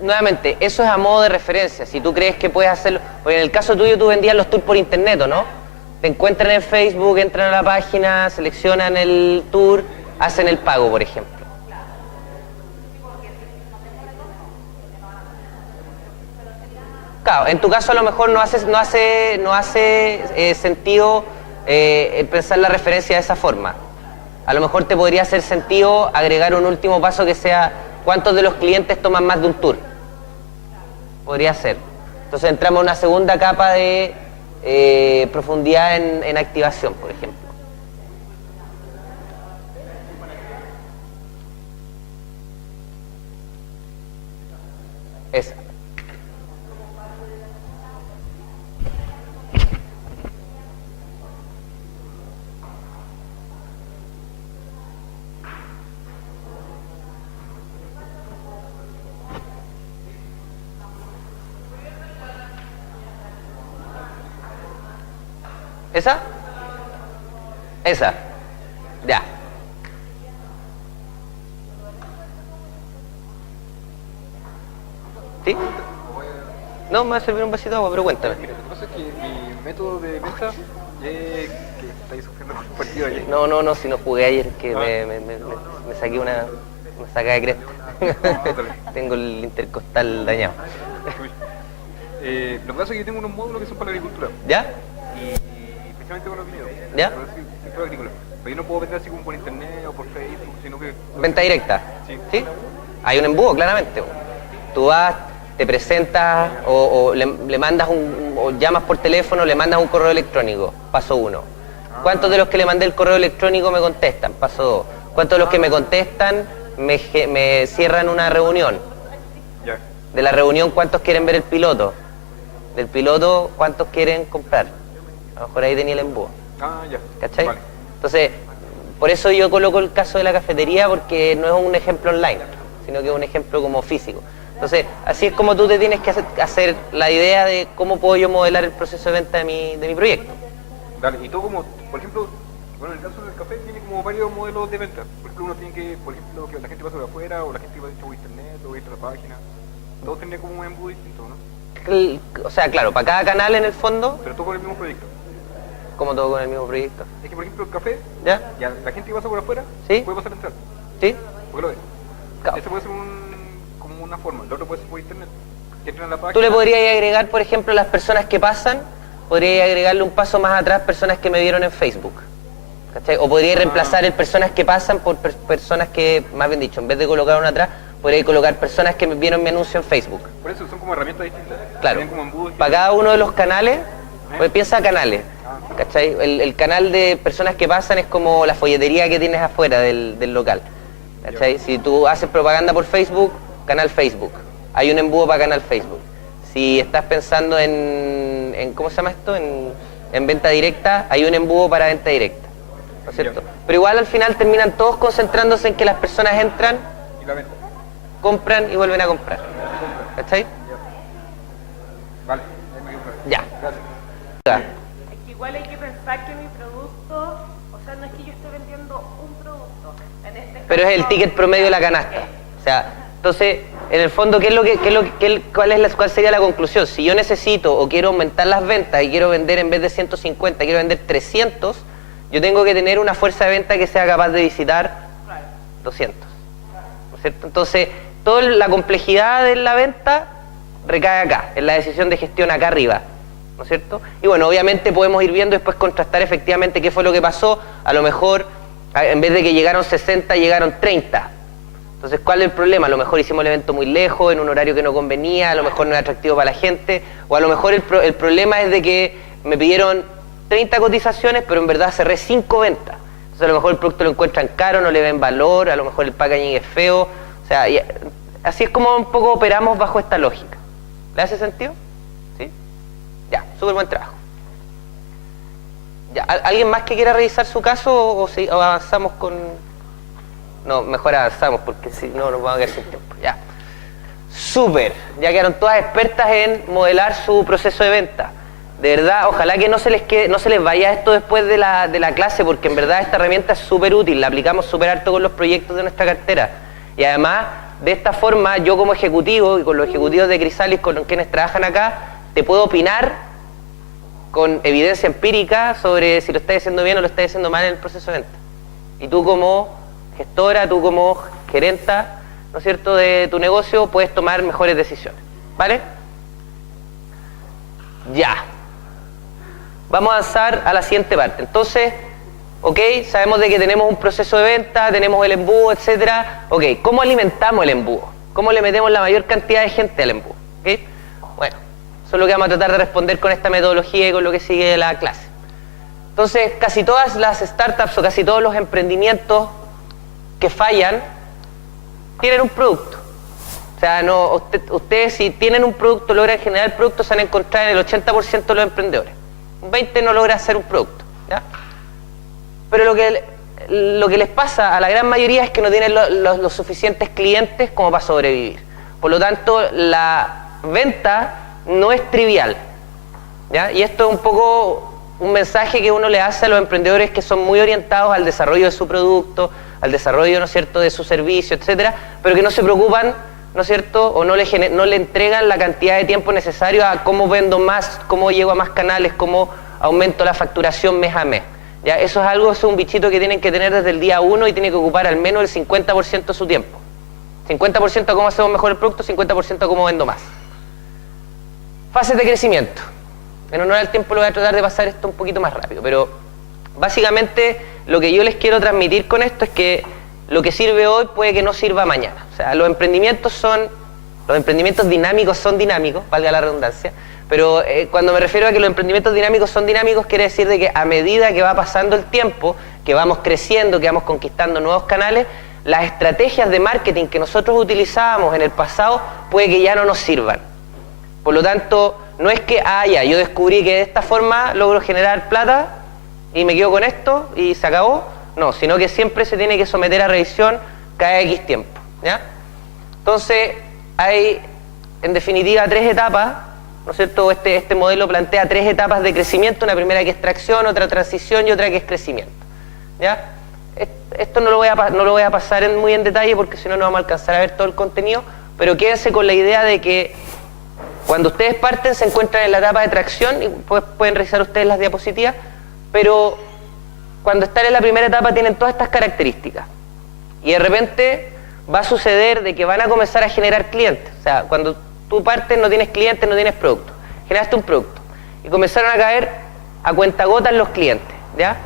nuevamente, eso es a modo de referencia. Si tú crees que puedes hacerlo, porque en el caso tuyo tú vendías los tours por internet, ¿o no? Te encuentran en Facebook, entran a la página, seleccionan el tour, hacen el pago, por ejemplo. Claro, en tu caso a lo mejor no hace sentido pensar la referencia de esa forma. A lo mejor te podría hacer sentido agregar un último paso que sea ¿cuántos de los clientes toman más de un tour? Podría ser. Entonces entramos en una segunda capa de profundidad en activación, por ejemplo. Esa. ¿Esa? Esa. Ya. ¿Sí? No, me va a servir un vasito de agua, pero cuéntame. Mira, lo que pasa es que mi método de venta que estáis sufriendo con un partido ayer. No, si no jugué ayer, que me saqué una sacada de cresta. Tengo el intercostal dañado. Lo que pasa es que yo tengo unos módulos que son para la agricultura. ¿Ya? Y especialmente con los viñedos. ¿Ya? Para el sector agrícola. Pero yo no puedo vender así como por internet o por Facebook, sino que... Venta directa. Sí. Hay un embudo, claramente. Tú vas, te presentas o le mandas o llamas por teléfono, le mandas un correo electrónico. Paso 1. ¿Cuántos de los que le mandé el correo electrónico me contestan? Paso 2. ¿Cuántos de los que me contestan me cierran una reunión? Ya. De la reunión, ¿cuántos quieren ver el piloto? Del piloto, ¿cuántos quieren comprar? A lo mejor ahí tenía el embudo. Ah, ya. ¿Cachai? Vale. Entonces, por eso yo coloco el caso de la cafetería, porque no es un ejemplo online, sino que es un ejemplo como físico. Entonces, así es como tú te tienes que hacer la idea de cómo puedo yo modelar el proceso de venta de mi proyecto. Dale, y tú como, por ejemplo, bueno, en el caso del café tiene como varios modelos de venta. Por ejemplo, uno tiene que, por ejemplo, que la gente pase por afuera, o la gente va hecho por internet, o ir a la página. Todos tienen como un embudo distinto, ¿no? O sea, claro, para cada canal en el fondo, Pero todo con el mismo proyecto. como todo con el mismo proyecto. Es que, por ejemplo, el café, ¿Ya? ya la gente que pasa por afuera, Sí. puede pasar a entrar. ¿Sí? ¿Por qué lo ves? Claro. Ese puede ser como una forma. El otro puede ser por internet. Que entren a la página. Tú le podrías agregar, por ejemplo, las personas que pasan, podrías agregarle un paso más atrás personas que me vieron en Facebook. ¿Cachai? O podrías reemplazar el personas que pasan por personas que, más bien dicho, en vez de colocar una atrás, podrías colocar personas que me vieron mi anuncio en Facebook. Por eso son como herramientas distintas. Claro. Tienen como embudos Para cada uno de los canales, pues piensa canales. ¿Cachai? El canal de personas que pasan es como la folletería que tienes afuera del local. ¿Cachai? Si tú haces propaganda por Facebook, canal Facebook. Hay un embudo para canal Facebook. Si estás pensando en ¿cómo se llama esto? En venta directa, hay un embudo para venta directa. ¿No es cierto? Pero igual al final terminan todos concentrándose en que las personas entran, y la venta. compran y vuelven a comprar. ¿Cachai? Vale, ahí me quedo claro. Ya. Gracias. Es que igual hay que pensar que mi producto, o sea, no es que yo esté vendiendo un producto. En este Pero es el caso, ticket promedio de la canasta. O sea, entonces, en el fondo, ¿cuál sería la conclusión? Si yo necesito o quiero aumentar las ventas y quiero vender en vez de 150, quiero vender 300, yo tengo que tener una fuerza de venta que sea capaz de visitar 200. ¿No es cierto? Entonces, toda la complejidad de la venta recae acá, en la decisión de gestión acá arriba. ¿No es cierto? Y bueno, obviamente podemos ir viendo después contrastar efectivamente qué fue lo que pasó. A lo mejor, en vez de que llegaron 60, llegaron 30. Entonces, ¿cuál es el problema? A lo mejor hicimos el evento muy lejos, en un horario que no convenía, a lo mejor no era atractivo para la gente, o a lo mejor el problema es de que me pidieron 30 cotizaciones, pero en verdad cerré 5 ventas. Entonces, a lo mejor el producto lo encuentran caro, no le ven valor, a lo mejor el packaging es feo. O sea, así es como un poco operamos bajo esta lógica. ¿Le hace sentido? ¿Sí? Ya, súper buen trabajo. Ya, ¿alguien más que quiera revisar su caso o avanzamos con...? No, mejor avanzamos porque si no nos vamos a quedar sin tiempo. Ya. Súper. Ya quedaron todas expertas en modelar su proceso de venta. De verdad, ojalá que no se les vaya esto después de la clase, porque en verdad esta herramienta es súper útil, la aplicamos súper harto con los proyectos de nuestra cartera. Y además, de esta forma, yo como ejecutivo y con los ejecutivos de Chrysalis con quienes trabajan acá, te puedo opinar con evidencia empírica sobre si lo estás haciendo bien o lo estás haciendo mal en el proceso de venta. Y tú como gestora, tú como gerenta, ¿no es cierto?, de tu negocio, puedes tomar mejores decisiones. ¿Vale? Ya. Vamos a avanzar a la siguiente parte. Entonces, ok, sabemos de que tenemos un proceso de venta, tenemos el embudo, etcétera. Ok, ¿cómo alimentamos el embudo? ¿Cómo le metemos la mayor cantidad de gente al embudo? ¿Okay? Bueno, eso es lo que vamos a tratar de responder con esta metodología y con lo que sigue de la clase. Entonces, casi todas las startups o casi todos los emprendimientos que fallan tienen un producto. O sea, no, ustedes si tienen un producto, logran generar productos, se van a encontrar en el 80% de los emprendedores. Un 20% no logra hacer un producto, ¿ya? Pero lo que les pasa a la gran mayoría es que no tienen los suficientes clientes como para sobrevivir. Por lo tanto, la venta no es trivial, ¿ya? Y esto es un poco un mensaje que uno le hace a los emprendedores que son muy orientados al desarrollo de su producto, al desarrollo, ¿no es cierto?, de su servicio, etcétera, pero que no se preocupan, ¿no es cierto?, o no le entregan la cantidad de tiempo necesario a cómo vendo más, cómo llego a más canales, cómo aumento la facturación mes a mes. ¿Ya? Eso es un bichito que tienen que tener desde el día 1 y tiene que ocupar al menos el 50% de su tiempo. 50% a cómo hacemos mejor el producto, 50% a cómo vendo más. Fases de crecimiento. En honor al tiempo lo voy a tratar de pasar esto un poquito más rápido, pero básicamente lo que yo les quiero transmitir con esto es que lo que sirve hoy puede que no sirva mañana. O sea, los emprendimientos dinámicos son dinámicos, valga la redundancia, pero cuando me refiero a que los emprendimientos dinámicos son dinámicos, quiere decir de que a medida que va pasando el tiempo, que vamos creciendo, que vamos conquistando nuevos canales, las estrategias de marketing que nosotros utilizábamos en el pasado puede que ya no nos sirvan. Por lo tanto, no es que, yo descubrí que de esta forma logro generar plata y me quedo con esto y se acabó. No, sino que siempre se tiene que someter a revisión cada X tiempo, ¿ya? Entonces, hay en definitiva 3 etapas, ¿no es cierto? Este modelo plantea 3 etapas de crecimiento, una primera que es tracción, otra transición y otra que es crecimiento, ¿ya? Esto no lo voy a pasar muy en detalle porque si no, no vamos a alcanzar a ver todo el contenido, pero quédense con la idea de que cuando ustedes parten se encuentran en la etapa de tracción y pueden revisar ustedes las diapositivas, pero cuando están en la primera etapa tienen todas estas características y de repente va a suceder de que van a comenzar a generar clientes. O sea, cuando tú partes no tienes clientes, no tienes producto, generaste un producto y comenzaron a caer a cuentagotas los clientes, ¿ya?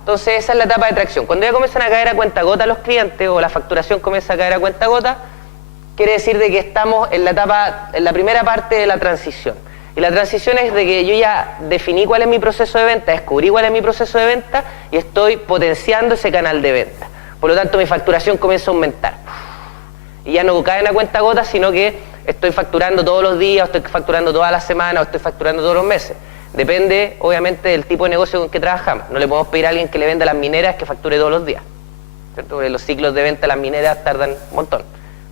Entonces esa es la etapa de tracción. Cuando ya comienzan a caer a cuentagotas los clientes o la facturación comienza a caer a cuentagotas, quiere decir de que estamos en la primera parte de la transición. Y la transición es de que yo ya definí cuál es mi proceso de venta, descubrí cuál es mi proceso de venta y estoy potenciando ese canal de venta. Por lo tanto, mi facturación comienza a aumentar. Y ya no caen a cuentagotas, sino que estoy facturando todos los días, o estoy facturando todas las semanas, o estoy facturando todos los meses. Depende, obviamente, del tipo de negocio con que trabajamos. No le podemos pedir a alguien que le venda las mineras que facture todos los días, ¿cierto? Porque los ciclos de venta de las mineras tardan un montón.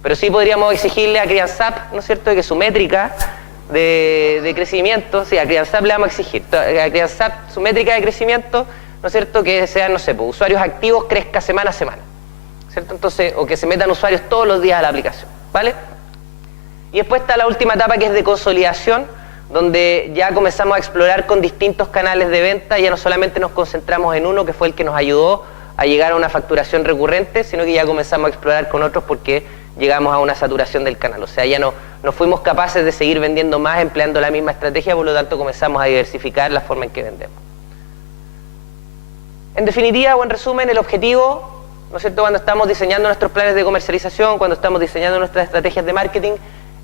Pero sí podríamos exigirle a CreanSAP, ¿no es cierto?, de que su métrica de crecimiento, sí, a CreanSAP le vamos a exigir, a CreanSAP su métrica de crecimiento, ¿no es cierto?, que sean, no sé, pues, usuarios activos crezca semana a semana, ¿cierto? Entonces, o que se metan usuarios todos los días a la aplicación, ¿vale? Y después está la última etapa que es de consolidación, donde ya comenzamos a explorar con distintos canales de venta, ya no solamente nos concentramos en uno que fue el que nos ayudó a llegar a una facturación recurrente, sino que ya comenzamos a explorar con otros porque llegamos a una saturación del canal. O sea, ya no fuimos capaces de seguir vendiendo más empleando la misma estrategia, por lo tanto comenzamos a diversificar la forma en que vendemos. En definitiva, o en resumen, el objetivo, ¿no es cierto?, cuando estamos diseñando nuestros planes de comercialización, cuando estamos diseñando nuestras estrategias de marketing,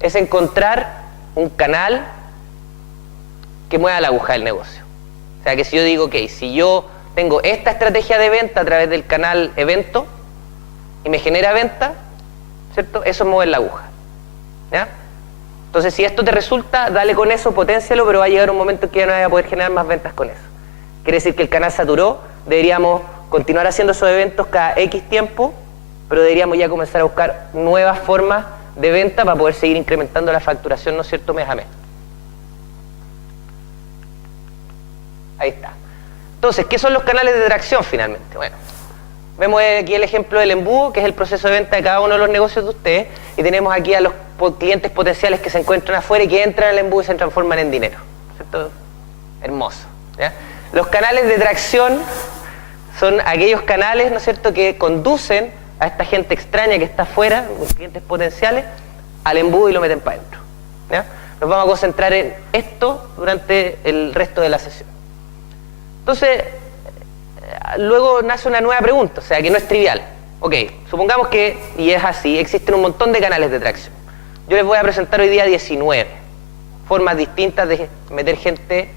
es encontrar un canal que mueva la aguja del negocio. O sea, que si yo digo, ok, si yo tengo esta estrategia de venta a través del canal evento y me genera venta, ¿cierto? Eso es mover la aguja, ¿ya? Entonces, si esto te resulta, dale con eso, poténcialo, pero va a llegar un momento en que ya no vas a poder generar más ventas con eso. Quiere decir que el canal saturó, deberíamos continuar haciendo esos eventos cada X tiempo, pero deberíamos ya comenzar a buscar nuevas formas de venta para poder seguir incrementando la facturación, ¿no es cierto?, mes a mes. Ahí está. Entonces, ¿qué son los canales de tracción finalmente? Bueno, vemos aquí el ejemplo del embudo, que es el proceso de venta de cada uno de los negocios de ustedes, y tenemos aquí a los clientes potenciales que se encuentran afuera y que entran al embudo y se transforman en dinero, ¿cierto? Hermoso, ¿ya? Los canales de tracción son aquellos canales, ¿no es cierto?, que conducen a esta gente extraña que está afuera, los clientes potenciales, al embudo y lo meten para adentro, ¿ya? nos vamos a concentrar en esto durante el resto de la sesión. Entonces, luego nace una nueva pregunta, o sea, que no es trivial. Ok, supongamos que, y es así, existen un montón de canales de tracción. Yo les voy a presentar hoy día 19 formas distintas de meter gente,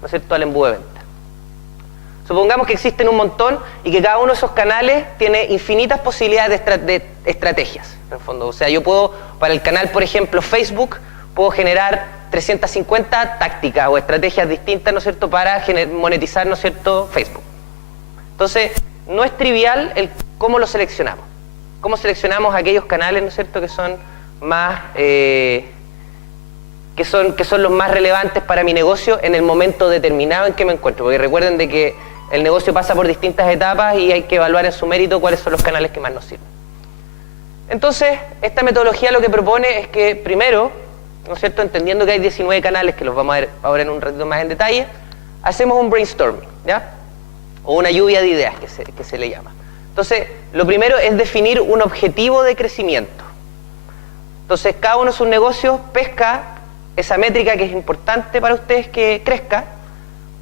¿no es cierto?, al embudo de venta. Supongamos que existen un montón y que cada uno de esos canales tiene infinitas posibilidades de estrategias, en el fondo. O sea, yo puedo, para el canal, por ejemplo, Facebook, puedo generar 350 tácticas o estrategias distintas, ¿no es cierto?, para monetizar, ¿no es cierto?, Facebook. Entonces, no es trivial el cómo lo seleccionamos. Cómo seleccionamos aquellos canales, ¿no es cierto?, que son más... que son los más relevantes para mi negocio en el momento determinado en que me encuentro. Porque recuerden de que el negocio pasa por distintas etapas y hay que evaluar en su mérito cuáles son los canales que más nos sirven. Entonces, esta metodología lo que propone es que primero, ¿no es cierto?, entendiendo que hay 19 canales, que los vamos a ver ahora en un ratito más en detalle, hacemos un brainstorming, ¿ya? O una lluvia de ideas que se le llama. Entonces, lo primero es definir un objetivo de crecimiento. Entonces, cada uno de sus negocios pesca esa métrica que es importante para ustedes que crezca.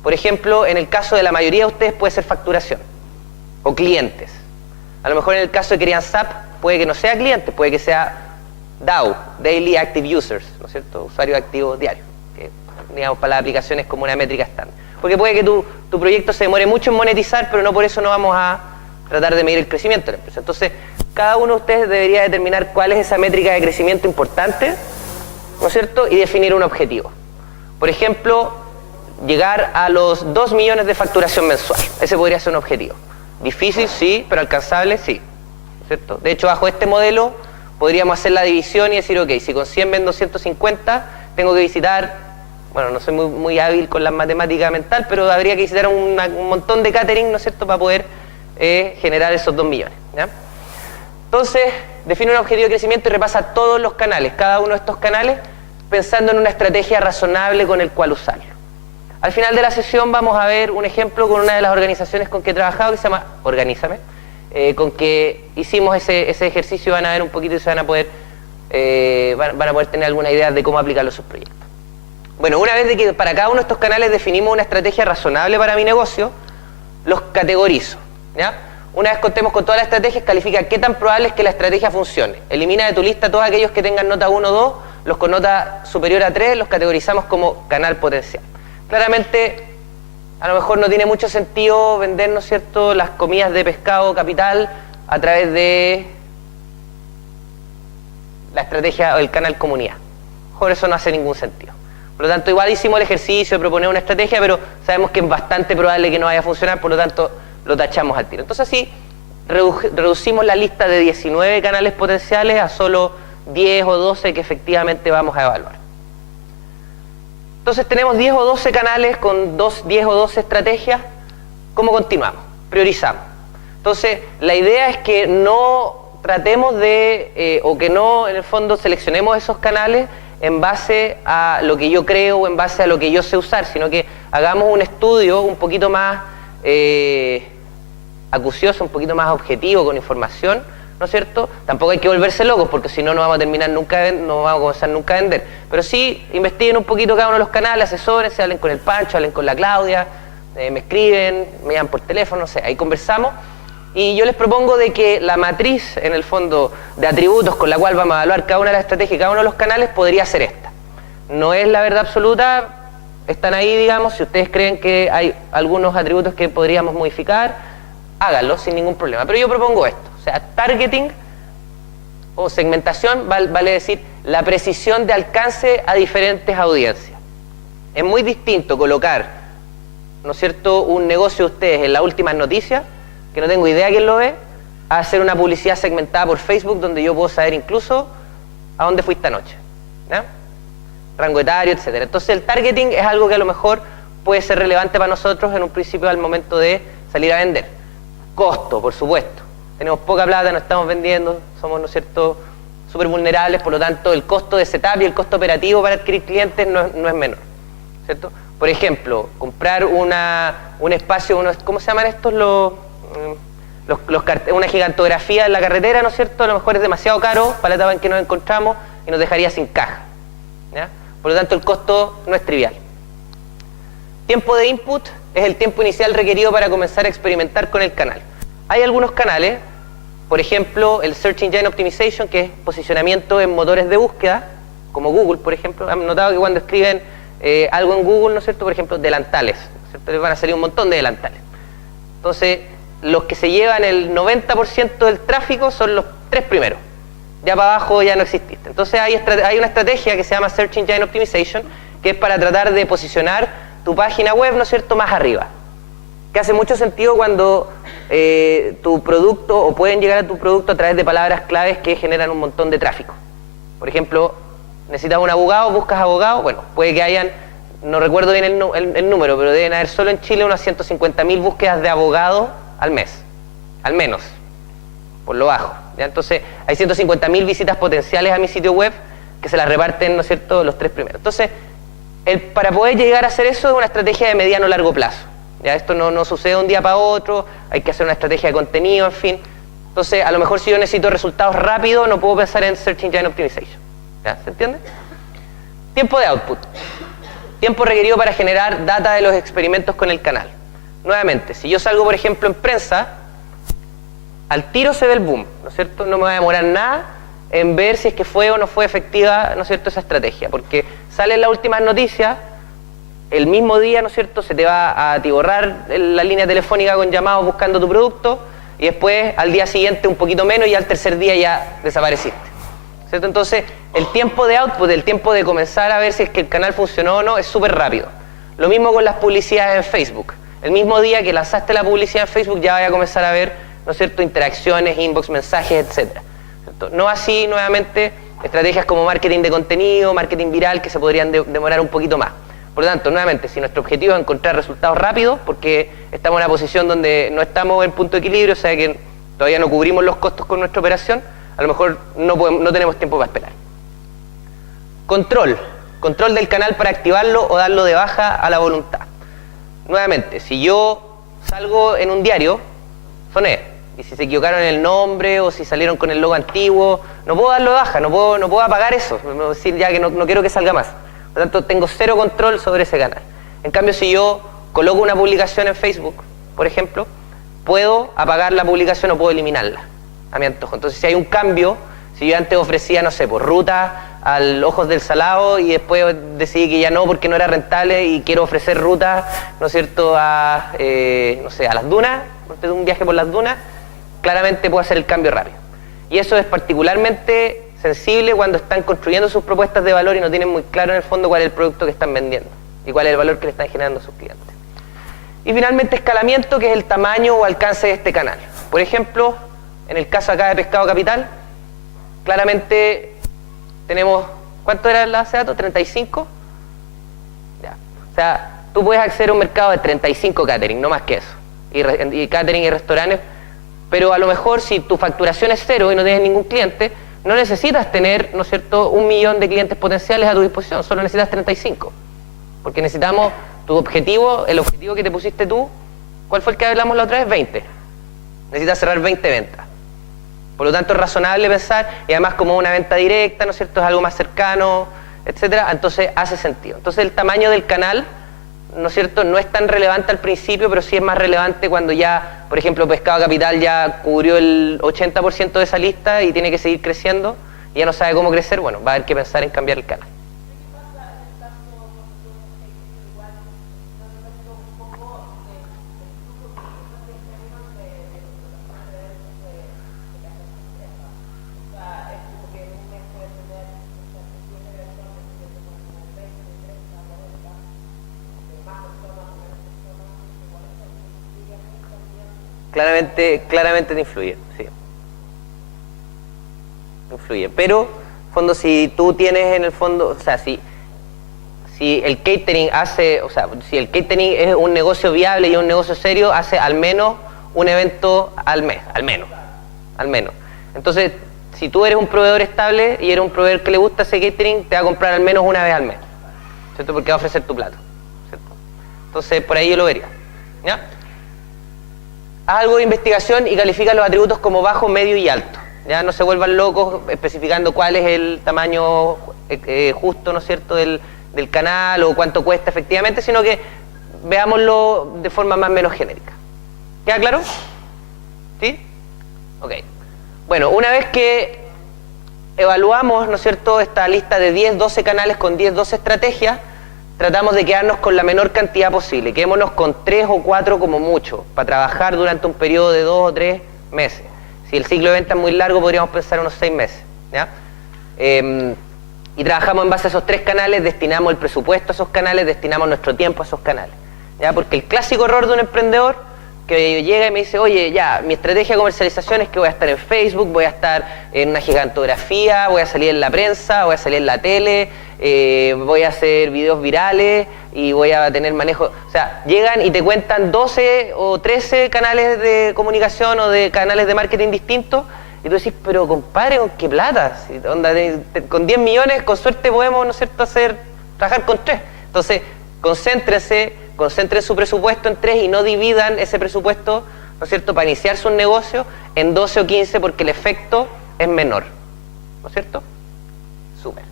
Por ejemplo, en el caso de la mayoría de ustedes puede ser facturación o clientes. A lo mejor en el caso de Crianzap puede que no sea cliente, puede que sea DAU, Daily Active Users, ¿no es cierto?, usuario activo diario, que digamos para las aplicaciones como una métrica estándar. Porque puede que tu proyecto se demore mucho en monetizar, pero no por eso no vamos a tratar de medir el crecimiento de la empresa. Entonces, cada uno de ustedes debería determinar cuál es esa métrica de crecimiento importante, ¿no es cierto?, y definir un objetivo. Por ejemplo, llegar a los 2 millones de facturación mensual. Ese podría ser un objetivo. Difícil, sí, pero alcanzable, sí. ¿Cierto? De hecho, bajo este modelo podríamos hacer la división y decir, ok, si con 100 vendo 150, tengo que visitar, bueno, no soy muy hábil con la matemática mental, pero habría que visitar un montón de catering, ¿no es cierto?, para poder generar esos 2 millones. ¿Ya? Entonces, define un objetivo de crecimiento y repasa todos los canales, cada uno de estos canales, pensando en una estrategia razonable con el cual usarlo. Al final de la sesión vamos a ver un ejemplo con una de las organizaciones con que he trabajado, que se llama Organízame, con que hicimos ese ejercicio. Van a ver un poquito y se van a poder tener alguna idea de cómo aplicarlo a sus proyectos. Bueno, una vez de que para cada uno de estos canales definimos una estrategia razonable para mi negocio, los categorizo, ¿ya? Una vez contemos con todas las estrategias, califica qué tan probable es que la estrategia funcione. Elimina de tu lista todos aquellos que tengan nota 1 o 2, los con nota superior a 3 los categorizamos como canal potencial. Claramente, a lo mejor no tiene mucho sentido vender, ¿no es cierto?, las comidas de pescado capital a través de la estrategia o el canal comunidad. Mejor eso no hace ningún sentido. Por lo tanto, igual hicimos el ejercicio de proponer una estrategia, pero sabemos que es bastante probable que no vaya a funcionar, por lo tanto, lo tachamos al tiro. Entonces así, reducimos la lista de 19 canales potenciales a solo 10 o 12 que efectivamente vamos a evaluar. Entonces tenemos 10 o 12 canales con 10 o 12 estrategias. ¿Cómo continuamos? Priorizamos. Entonces, la idea es que no tratemos de, o que no, en el fondo, seleccionemos esos canales en base a lo que yo creo o en base a lo que yo sé usar, sino que hagamos un estudio un poquito más acucioso, un poquito más objetivo, con información, ¿no es cierto? Tampoco hay que volverse locos, porque si no, no vamos a terminar nunca, no vamos a comenzar nunca a vender. Pero sí, investiguen un poquito cada uno de los canales, asesores, hablen con el Pancho, hablen con la Claudia, me escriben, me llaman por teléfono, no sé, ahí conversamos. Y yo les propongo de que la matriz, en el fondo, de atributos con la cual vamos a evaluar cada una de las estrategias y cada uno de los canales podría ser esta. No es la verdad absoluta, están ahí, digamos. Si ustedes creen que hay algunos atributos que podríamos modificar, háganlo sin ningún problema. Pero yo propongo esto, o sea, targeting o segmentación vale decir la precisión de alcance a diferentes audiencias. Es muy distinto colocar, ¿no es cierto?, un negocio de ustedes en las últimas noticias, que no tengo idea quién lo ve, a hacer una publicidad segmentada por Facebook donde yo puedo saber incluso a dónde fui esta noche, ¿ya? Rango etario, etcétera. Entonces el targeting es algo que a lo mejor puede ser relevante para nosotros en un principio al momento de salir a vender. Costo, por supuesto. Tenemos poca plata, no estamos vendiendo, somos, ¿no es cierto?, súper vulnerables, por lo tanto el costo de setup y el costo operativo para adquirir clientes no es menor, ¿cierto? Por ejemplo, comprar un espacio, ¿cómo se llaman estos? Una gigantografía en la carretera, ¿no es cierto? A lo mejor es demasiado caro para la etapa en que nos encontramos y nos dejaría sin caja, ¿ya? Por lo tanto, el costo no es trivial. Tiempo de input es el tiempo inicial requerido para comenzar a experimentar con el canal. Hay algunos canales, por ejemplo, el Search Engine Optimization, que es posicionamiento en motores de búsqueda, como Google, por ejemplo. Han notado que cuando escriben algo en Google, ¿no es cierto? Por ejemplo, delantales, ¿no es cierto? Les van a salir un montón de delantales. Entonces, los que se llevan el 90% del tráfico son los 3 primeros. Ya para abajo ya no existe. Entonces, hay una estrategia que se llama Search Engine Optimization, que es para tratar de posicionar tu página web, ¿no es cierto?, más arriba. Que hace mucho sentido cuando tu producto, o pueden llegar a tu producto a través de palabras claves que generan un montón de tráfico. Por ejemplo, necesitas un abogado, buscas abogado, bueno, puede que hayan, no recuerdo bien el número, pero deben haber solo en Chile unas 150.000 búsquedas de abogado al mes, al menos, por lo bajo. ¿Ya? Entonces, hay 150.000 visitas potenciales a mi sitio web que se las reparten, ¿no es cierto?, los 3 primeros. Entonces, para poder llegar a hacer eso es una estrategia de mediano o largo plazo. ¿Ya? Esto no sucede de un día para otro, hay que hacer una estrategia de contenido, en fin. Entonces, a lo mejor si yo necesito resultados rápidos, no puedo pensar en Search Engine Optimization. ¿Ya? ¿Se entiende? Tiempo de output. Tiempo requerido para generar data de los experimentos con el canal. Nuevamente, si yo salgo, por ejemplo, en prensa, al tiro se ve el boom, ¿no es cierto? No me va a demorar nada en ver si es que fue o no fue efectiva, ¿no es cierto?, esa estrategia, porque salen las últimas noticias, el mismo día, ¿no es cierto?, se te va a atiborrar la línea telefónica con llamados buscando tu producto, y después, al día siguiente, un poquito menos, y al tercer día ya desapareciste, ¿cierto? Entonces, el tiempo de output, el tiempo de comenzar a ver si es que el canal funcionó o no, es súper rápido. Lo mismo con las publicidades en Facebook. El mismo día que lanzaste la publicidad en Facebook, ya vaya a comenzar a ver, ¿no es cierto?, interacciones, inbox, mensajes, etcétera. No así, nuevamente, estrategias como marketing de contenido, marketing viral, que se podrían demorar un poquito más. Por lo tanto, nuevamente, si nuestro objetivo es encontrar resultados rápidos, porque estamos en una posición donde no estamos en punto de equilibrio, o sea que todavía no cubrimos los costos con nuestra operación, a lo mejor no tenemos tiempo para esperar. Control. Control del canal para activarlo o darlo de baja a la voluntad. Nuevamente, si yo salgo en un diario, soné. Y si se equivocaron en el nombre o si salieron con el logo antiguo, no puedo darlo de baja, no puedo apagar eso, decir ya que no quiero que salga más. Por lo tanto, tengo cero control sobre ese canal. En cambio, si yo coloco una publicación en Facebook, por ejemplo, puedo apagar la publicación o puedo eliminarla a mi antojo. Entonces, si hay un cambio, si yo antes ofrecía, no sé, por ruta al Ojos del Salado y después decidí que ya no porque no era rentable y quiero ofrecer ruta, ¿no es cierto?, a, no sé, a las dunas, un viaje por las dunas, claramente puedo hacer el cambio rápido. Y eso es particularmente sensible cuando están construyendo sus propuestas de valor y no tienen muy claro en el fondo cuál es el producto que están vendiendo y cuál es el valor que le están generando a sus clientes. Y finalmente, escalamiento, que es el tamaño o alcance de este canal. Por ejemplo, en el caso acá de Pescado Capital, claramente tenemos, ¿cuánto era la base de datos? 35. Ya. O sea, tú puedes acceder a un mercado de 35 catering, no más que eso. Y catering y restaurantes. Pero a lo mejor si tu facturación es cero y no tienes ningún cliente, no necesitas tener, ¿no es cierto?, 1 millón de clientes potenciales a tu disposición, solo necesitas 35. Porque necesitamos tu objetivo, el objetivo que te pusiste tú, ¿cuál fue el que hablamos la otra vez? 20. Necesitas cerrar 20 ventas. Por lo tanto, es razonable pensar, y además como una venta directa, ¿no es cierto?, es algo más cercano, etcétera, entonces hace sentido. Entonces el tamaño del canal, ¿no es cierto?, no es tan relevante al principio, pero sí es más relevante cuando ya, por ejemplo, Pescado Capital ya cubrió el 80% de esa lista y tiene que seguir creciendo y ya no sabe cómo crecer, bueno, va a haber que pensar en cambiar el canal. Claramente te influye, sí. Influye, pero en fondo si tú tienes en el fondo, o sea, si el catering hace, o sea, si el catering es un negocio viable y un negocio serio, hace al menos un evento al mes, al menos. Entonces, si tú eres un proveedor estable y eres un proveedor que le gusta ese catering, te va a comprar al menos una vez al mes, ¿cierto? Porque va a ofrecer tu plato, ¿cierto? Entonces, por ahí yo lo vería, ¿ya? Haz algo de investigación y califica los atributos como bajo, medio y alto. Ya no se vuelvan locos especificando cuál es el tamaño justo, ¿no es cierto?, del canal o cuánto cuesta efectivamente, sino que veámoslo de forma más o menos genérica. ¿Queda claro? ¿Sí? Ok. Bueno, una vez que evaluamos, ¿no es cierto?, esta lista de 10, 12 canales con 10, 12 estrategias, tratamos de quedarnos con la menor cantidad posible. Quedémonos con 3 o 4 como mucho, para trabajar durante un periodo de 2 o 3 meses. Si el ciclo de venta es muy largo, podríamos pensar unos 6 meses. ¿Ya? Y trabajamos en base a esos 3 canales, destinamos el presupuesto a esos canales, destinamos nuestro tiempo a esos canales. ¿Ya? Porque el clásico error de un emprendedor que llega y me dice, oye, ya, mi estrategia de comercialización es que voy a estar en Facebook, voy a estar en una gigantografía, voy a salir en la prensa, voy a salir en la tele, voy a hacer videos virales y voy a tener manejo. O sea, llegan y te cuentan 12 o 13 canales de comunicación o de canales de marketing distintos y tú decís, pero compadre, ¿con qué plata? Si, onda, con 10 millones, con suerte podemos, ¿no es cierto?, trabajar con 3. Entonces, concentren su presupuesto en 3 y no dividan ese presupuesto, ¿no es cierto?, para iniciar su negocio en 12 o 15 porque el efecto es menor. ¿No es cierto? Súper.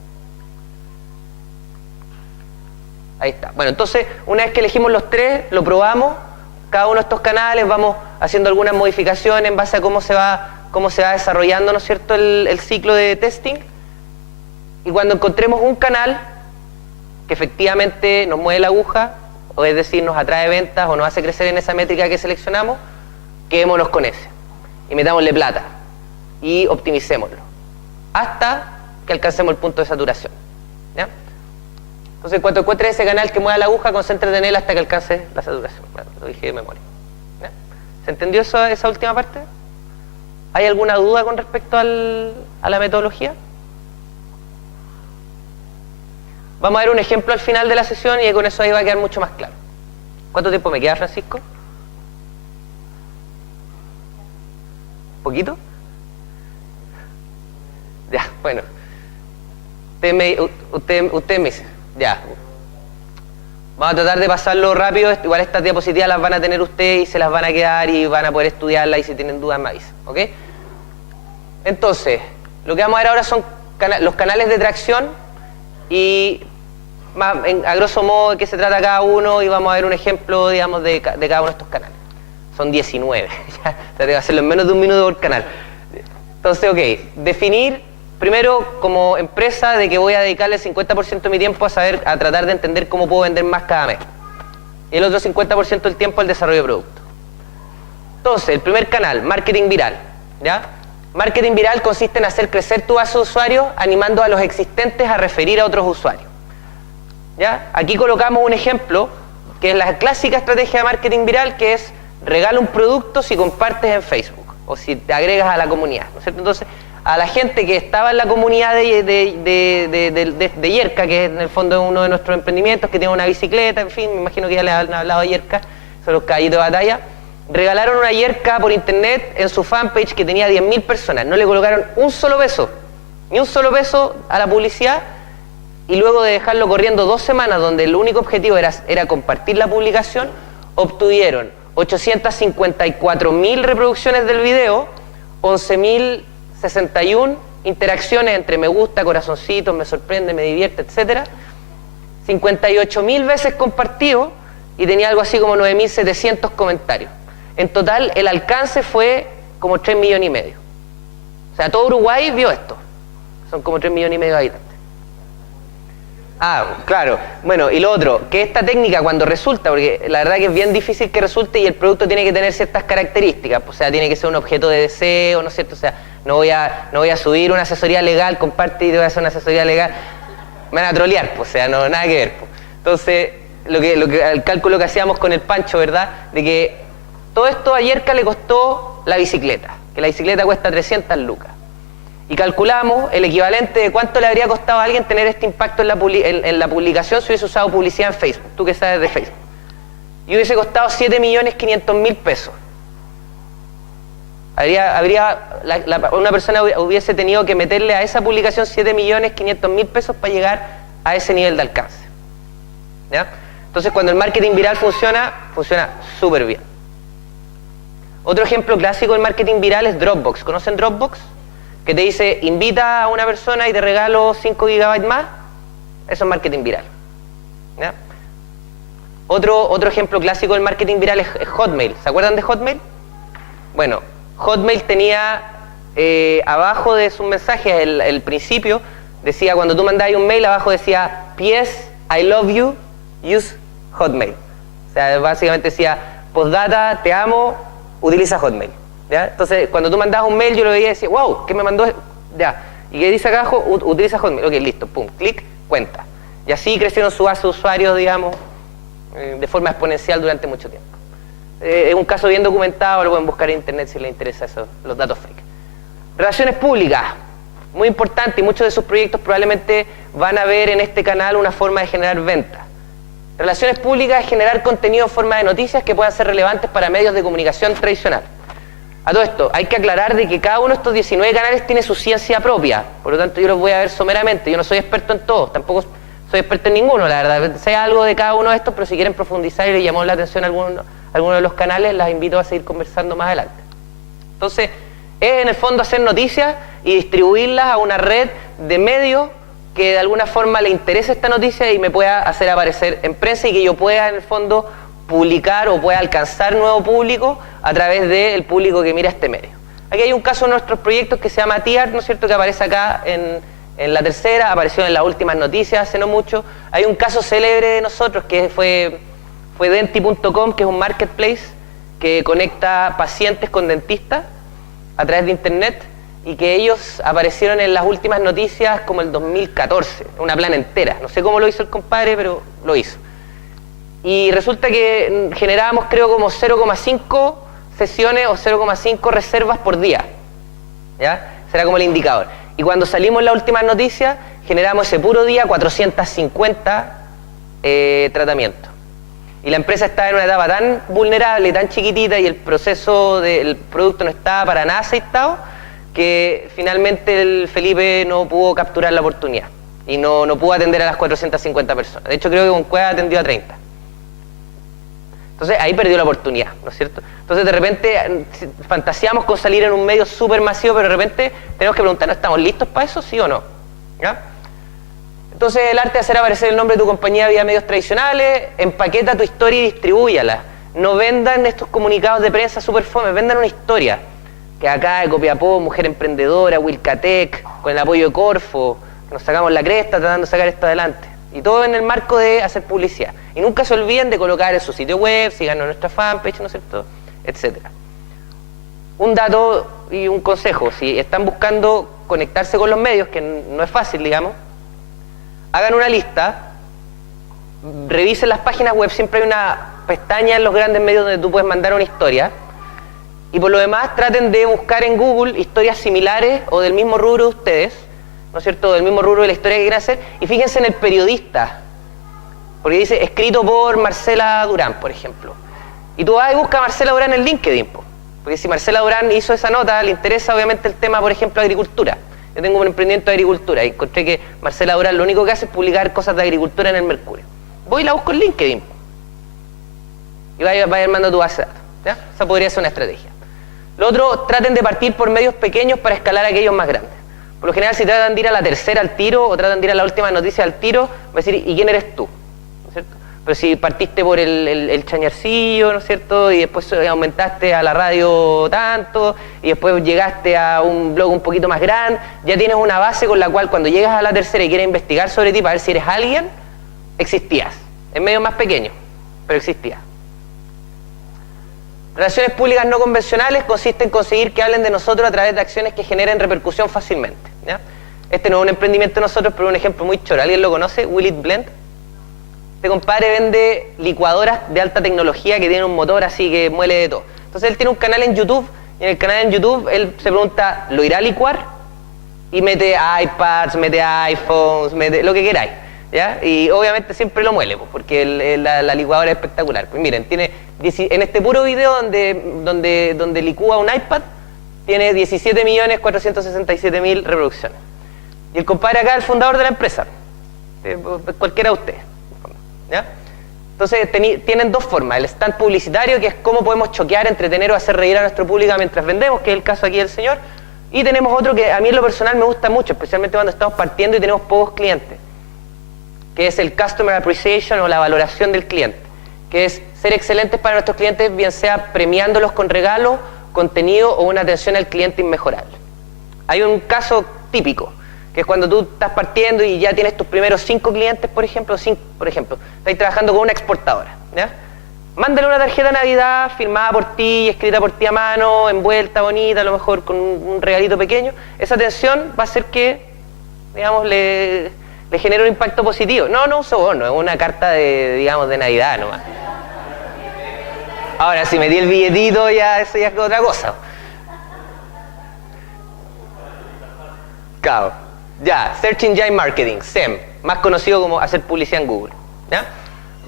Ahí está. Bueno, entonces, una vez que elegimos los 3, lo probamos, cada uno de estos canales, vamos haciendo algunas modificaciones en base a cómo se va desarrollando, ¿no es cierto?, el ciclo de testing. Y cuando encontremos un canal que efectivamente nos mueve la aguja, o es decir, nos atrae ventas o nos hace crecer en esa métrica que seleccionamos, quedémonos con ese y metámosle plata y optimicémoslo hasta que alcancemos el punto de saturación. ¿Ya? Entonces, cuando encuentres ese canal que mueva la aguja, concéntrate en él hasta que alcances la saturación. Bueno, lo dije de memoria. ¿Ya? ¿Se entendió esa última parte? ¿Hay alguna duda con respecto a la metodología? Vamos a ver un ejemplo al final de la sesión y con eso ahí va a quedar mucho más claro. ¿Cuánto tiempo me queda, Francisco? ¿Poquito? Ya, bueno. Usted me dice. Ya. Vamos a tratar de pasarlo rápido. Igual estas diapositivas las van a tener ustedes y se las van a quedar y van a poder estudiarlas y si tienen dudas me avisan. ¿Ok? Entonces, lo que vamos a ver ahora son los canales de tracción y a grosso modo de qué se trata cada uno y vamos a ver un ejemplo, digamos, de cada uno de estos canales. Son 19, ya tengo que hacerlo en menos de un minuto por canal. Entonces, ok, definir primero como empresa de que voy a dedicarle el 50% de mi tiempo a tratar de entender cómo puedo vender más cada mes. Y el otro 50% del tiempo al desarrollo de producto. Entonces, el primer canal, marketing viral. ¿Ya? Marketing viral consiste en hacer crecer tu base de usuarios animando a los existentes a referir a otros usuarios. ¿Ya? Aquí colocamos un ejemplo que es la clásica estrategia de marketing viral, que es regala un producto si compartes en Facebook o si te agregas a la comunidad, ¿no es cierto? Entonces, a la gente que estaba en la comunidad de Yerka, que en el fondo es uno de nuestros emprendimientos, que tiene una bicicleta, en fin, me imagino que ya les han hablado de Yerka, son los caballitos de batalla, regalaron una Yerka por internet en su fanpage que tenía 10.000 personas, no le colocaron un solo peso, ni un solo peso a la publicidad, y luego de dejarlo corriendo 2 semanas, donde el único objetivo era compartir la publicación, obtuvieron 854.000 reproducciones del video, 11.061 interacciones entre me gusta, corazoncitos, me sorprende, me divierte, etc. 58.000 veces compartido y tenía algo así como 9.700 comentarios. En total, el alcance fue como 3,5 millones. O sea, todo Uruguay vio esto. Son como 3,5 millones de habitantes. Ah, claro. Bueno, y lo otro, que esta técnica cuando resulta, porque la verdad que es bien difícil que resulte y el producto tiene que tener ciertas características, o sea, tiene que ser un objeto de deseo, ¿no es cierto? O sea, no voy a subir una asesoría legal, comparte y te voy a hacer una asesoría legal, me van a trolear, pues, o sea, no, nada que ver. Pues. Entonces, el cálculo que hacíamos con el Pancho, ¿verdad? De que todo esto a Yerka le costó la bicicleta, que la bicicleta cuesta 300 lucas. Y calculamos el equivalente de cuánto le habría costado a alguien tener este impacto en la publicación si hubiese usado publicidad en Facebook. Tú que sabes de Facebook. Y hubiese costado 7.500.000 pesos. Una persona hubiese tenido que meterle a esa publicación 7.500.000 pesos para llegar a ese nivel de alcance. ¿Ya? Entonces, cuando el marketing viral funciona súper bien. Otro ejemplo clásico del marketing viral es Dropbox. ¿Conocen Dropbox? que te dice, invita a una persona y te regalo 5 gigabytes más, eso es marketing viral. ¿Ya? Otro ejemplo clásico del marketing viral es Hotmail. ¿Se acuerdan de Hotmail? Bueno, Hotmail tenía abajo de sus mensajes, el principio, decía, cuando tú mandabas un mail, abajo decía, PS, I love you, use Hotmail. O sea, básicamente decía, postdata, te amo, utiliza Hotmail. ¿Ya? Entonces, cuando tú mandabas un mail, yo lo veía y decía, wow, ¿qué me mandó? Ya. ¿Y qué dice acá abajo? Utiliza Hotmail. Ok, listo, pum, clic, cuenta. Y así crecieron su base de usuarios, digamos, de forma exponencial durante mucho tiempo. Es un caso bien documentado, lo pueden buscar en internet si les interesa eso, los datos freak. Relaciones públicas, muy importante, y muchos de sus proyectos probablemente van a ver en este canal una forma de generar ventas. Relaciones públicas es generar contenido en forma de noticias que puedan ser relevantes para medios de comunicación tradicional. A todo esto, hay que aclarar de que cada uno de estos 19 canales tiene su ciencia propia, por lo tanto yo los voy a ver someramente, yo no soy experto en todos, tampoco soy experto en ninguno, la verdad, sé algo de cada uno de estos, pero si quieren profundizar y les llamó la atención a alguno de los canales, las invito a seguir conversando más adelante. Entonces, es en el fondo hacer noticias y distribuirlas a una red de medios que de alguna forma le interese esta noticia y me pueda hacer aparecer en prensa y que yo pueda en el fondo publicar o pueda alcanzar nuevo público a través del público que mira este medio. Aquí hay un caso de nuestros proyectos que se llama TIAR, ¿no es cierto?, que aparece acá en la tercera, apareció en las últimas noticias hace no mucho. Hay un caso célebre de nosotros que fue Denti.com, que es un marketplace que conecta pacientes con dentistas a través de internet y que ellos aparecieron en las últimas noticias como el 2014, una plana entera. No sé cómo lo hizo el compadre, pero lo hizo. Y resulta que generábamos creo como 0,5 sesiones o 0,5 reservas por día. ¿Ya? Será como el indicador. Y cuando salimos en las últimas noticias, generamos ese puro día 450 tratamientos. Y la empresa estaba en una etapa tan vulnerable, tan chiquitita, y el proceso del producto no estaba para nada aceitado, que finalmente el Felipe no pudo capturar la oportunidad. Y no pudo atender a las 450 personas. De hecho, creo que con Cueva atendió a 30. Entonces ahí perdió la oportunidad, ¿no es cierto? Entonces de repente fantaseamos con salir en un medio súper masivo, pero de repente tenemos que preguntarnos, ¿estamos listos para eso? ¿Sí o no? ¿Ya? Entonces el arte de hacer aparecer el nombre de tu compañía vía medios tradicionales, empaqueta tu historia y distribúyala. No vendan estos comunicados de prensa súper fome, vendan una historia. Que acá de Copiapó, Mujer Emprendedora, Wilcatec, con el apoyo de Corfo, nos sacamos la cresta tratando de sacar esto adelante. Y todo en el marco de hacer publicidad. Y nunca se olviden de colocar en su sitio web, síganos en nuestra fanpage, ¿no es cierto?, etcétera. Un dato y un consejo, si están buscando conectarse con los medios, que no es fácil, digamos, hagan una lista, revisen las páginas web, siempre hay una pestaña en los grandes medios donde tú puedes mandar una historia, y por lo demás traten de buscar en Google historias similares o del mismo rubro de ustedes, ¿no es cierto?, del mismo rubro de la historia que quieren hacer, y fíjense en el periodista, porque dice, escrito por Marcela Durán, por ejemplo. Y tú vas y buscas a Marcela Durán en LinkedIn, porque si Marcela Durán hizo esa nota, le interesa obviamente el tema, por ejemplo, agricultura. Yo tengo un emprendimiento de agricultura y encontré que Marcela Durán lo único que hace es publicar cosas de agricultura en el Mercurio. Voy y la busco en LinkedIn. Y vaya armando tu base de datos. ¿Ya? Esa podría ser una estrategia. Lo otro, traten de partir por medios pequeños para escalar a aquellos más grandes. Por lo general, si tratan de ir a la tercera al tiro o tratan de ir a la última noticia al tiro, va a decir, ¿y quién eres tú? ¿No es cierto? Pero si partiste por el chañarcillo, ¿no es cierto?, y después aumentaste a la radio tanto, y después llegaste a un blog un poquito más grande, ya tienes una base con la cual cuando llegas a la tercera y quieres investigar sobre ti para ver si eres alguien, existías. En medios más pequeños, pero existías. Relaciones públicas no convencionales consiste en conseguir que hablen de nosotros a través de acciones que generen repercusión fácilmente. ¿Ya? Este no es un emprendimiento de nosotros, pero un ejemplo muy choro. ¿Alguien lo conoce? Will It Blend. Este compadre vende licuadoras de alta tecnología que tienen un motor así que muele de todo. Entonces él tiene un canal en YouTube, y en el canal en YouTube él se pregunta, ¿lo irá a licuar? Y mete iPads, mete iPhones, mete lo que queráis. ¿Ya? Y obviamente siempre lo muele, porque la licuadora es espectacular. Pues miren, tiene en este puro video donde licúa un iPad, tiene 17.467.000 reproducciones. Y el compadre acá es el fundador de la empresa, cualquiera de ustedes. ¿Ya? Entonces tienen dos formas, el stand publicitario, que es cómo podemos choquear, entretener o hacer reír a nuestro público mientras vendemos, que es el caso aquí del señor, Y tenemos otro que a mí en lo personal me gusta mucho, especialmente cuando estamos partiendo y tenemos pocos clientes, que es el Customer Appreciation o la valoración del cliente, que es ser excelentes para nuestros clientes, bien sea premiándolos con regalos, contenido o una atención al cliente inmejorable. Hay un caso típico, que es cuando tú estás partiendo y ya tienes tus primeros 5 clientes, por ejemplo, estás trabajando con una exportadora, ¿ya? Mándale una tarjeta de Navidad firmada por ti, escrita por ti a mano, envuelta, bonita, a lo mejor con un regalito pequeño. Esa atención va a hacer que, digamos, le genere un impacto positivo. No un soborno, es una carta de, digamos, de Navidad nomás. Ahora, si metí el billetito, eso ya es otra cosa. Claro. Ya, Search Engine Marketing, SEM, más conocido como hacer publicidad en Google, ¿ya?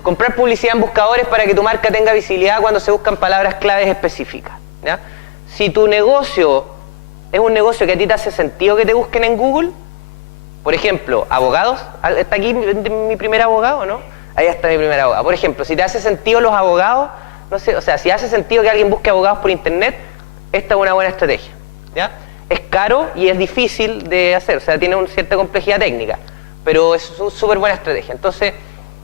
Comprar publicidad en buscadores para que tu marca tenga visibilidad cuando se buscan palabras claves específicas, ¿ya? Si tu negocio es un negocio que a ti te hace sentido que te busquen en Google, por ejemplo, abogados, ¿está aquí mi primer abogado, no? Ahí está mi primer abogado. Por ejemplo, si te hace sentido los abogados, no sé, o sea, si hace sentido que alguien busque abogados por internet, esta es una buena estrategia, ¿ya? Es caro y es difícil de hacer, o sea, tiene una cierta complejidad técnica, pero es una súper buena estrategia. Entonces,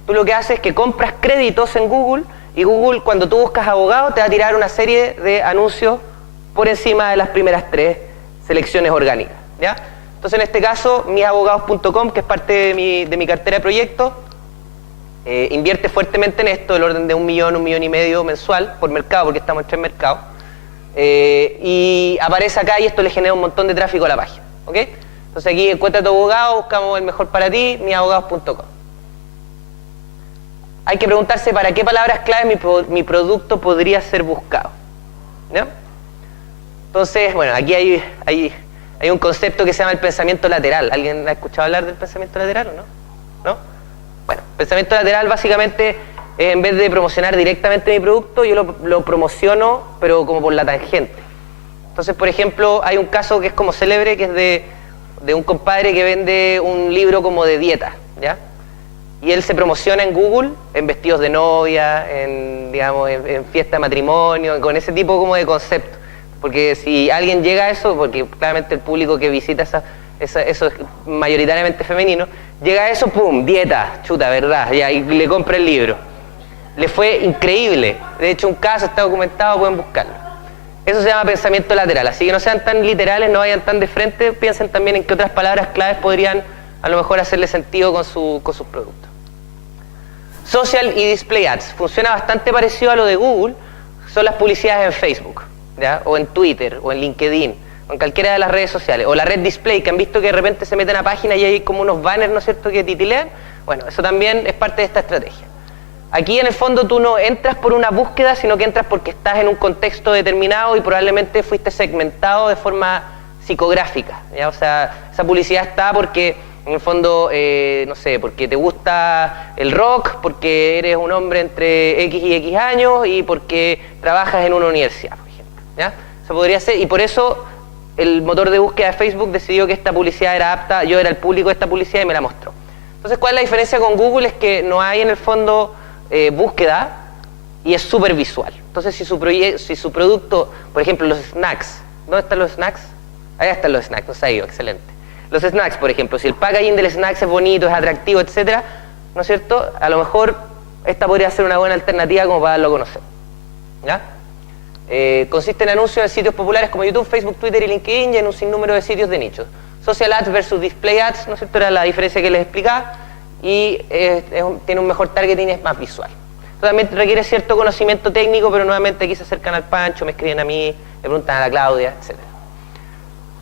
tú lo que haces es que compras créditos en Google y Google, cuando tú buscas abogado, te va a tirar una serie de anuncios por encima de las primeras 3 selecciones orgánicas, ¿ya? Entonces, en este caso, miabogados.com, que es parte de mi cartera de proyectos, invierte fuertemente en esto, del orden de 1 millón, 1,5 millones mensual por mercado, porque estamos en 3 mercados. Y aparece acá y esto le genera un montón de tráfico a la página, ¿ok? Entonces aquí encuentra tu abogado, buscamos el mejor para ti, miabogados.com. Hay que preguntarse para qué palabras clave mi producto podría ser buscado, ¿no? Entonces, bueno, aquí hay un concepto que se llama el pensamiento lateral. ¿Alguien ha escuchado hablar del pensamiento lateral o no? ¿No? Bueno, pensamiento lateral básicamente, en vez de promocionar directamente mi producto, yo lo promociono, pero como por la tangente. Entonces, por ejemplo, hay un caso que es como célebre, que es de un compadre que vende un libro como de dieta, ¿ya? Y él se promociona en Google, en vestidos de novia, en fiesta de matrimonio, con ese tipo como de concepto. Porque si alguien llega a eso, porque claramente el público que visita eso es mayoritariamente femenino, llega a eso, ¡pum!, dieta, chuta, ¿verdad? Ya, y le compra el libro. Le fue increíble. De hecho, un caso está documentado, pueden buscarlo. Eso se llama pensamiento lateral. Así que no sean tan literales, no vayan tan de frente, piensen también en qué otras palabras claves podrían a lo mejor hacerle sentido con sus productos. Social y Display Ads. Funciona bastante parecido a lo de Google. Son las publicidades en Facebook, ¿ya? O en Twitter, o en LinkedIn, o en cualquiera de las redes sociales. O la red Display, que han visto que de repente se meten a página y hay como unos banners, ¿no es cierto?, que titilean. Bueno, eso también es parte de esta estrategia. Aquí en el fondo tú no entras por una búsqueda, sino que entras porque estás en un contexto determinado y probablemente fuiste segmentado de forma psicográfica, ¿ya? O sea, esa publicidad está porque, en el fondo, no sé, porque te gusta el rock, porque eres un hombre entre X y X años y porque trabajas en una universidad, por ejemplo, ¿ya? Eso podría ser, y por eso el motor de búsqueda de Facebook decidió que esta publicidad era apta, yo era el público de esta publicidad y me la mostró. Entonces, ¿cuál es la diferencia con Google? Es que no hay en el fondo búsqueda y es súper visual. Entonces, si su producto, por ejemplo, los snacks, ¿dónde están los snacks? Ahí están los snacks, nos ha ido, excelente. Los snacks, por ejemplo, si el packaging del snacks es bonito, es atractivo, etcétera, ¿no es cierto? A lo mejor esta podría ser una buena alternativa como para darlo a conocer, ¿ya? Consiste en anuncios en sitios populares como YouTube, Facebook, Twitter y LinkedIn y en un sinnúmero de sitios de nichos. Social Ads versus Display Ads, ¿no es cierto? Era la diferencia que les explicaba. Y tiene un mejor targeting y es más visual. Esto también requiere cierto conocimiento técnico, pero nuevamente aquí se acercan al Pancho, me escriben a mí, le preguntan a la Claudia, etc.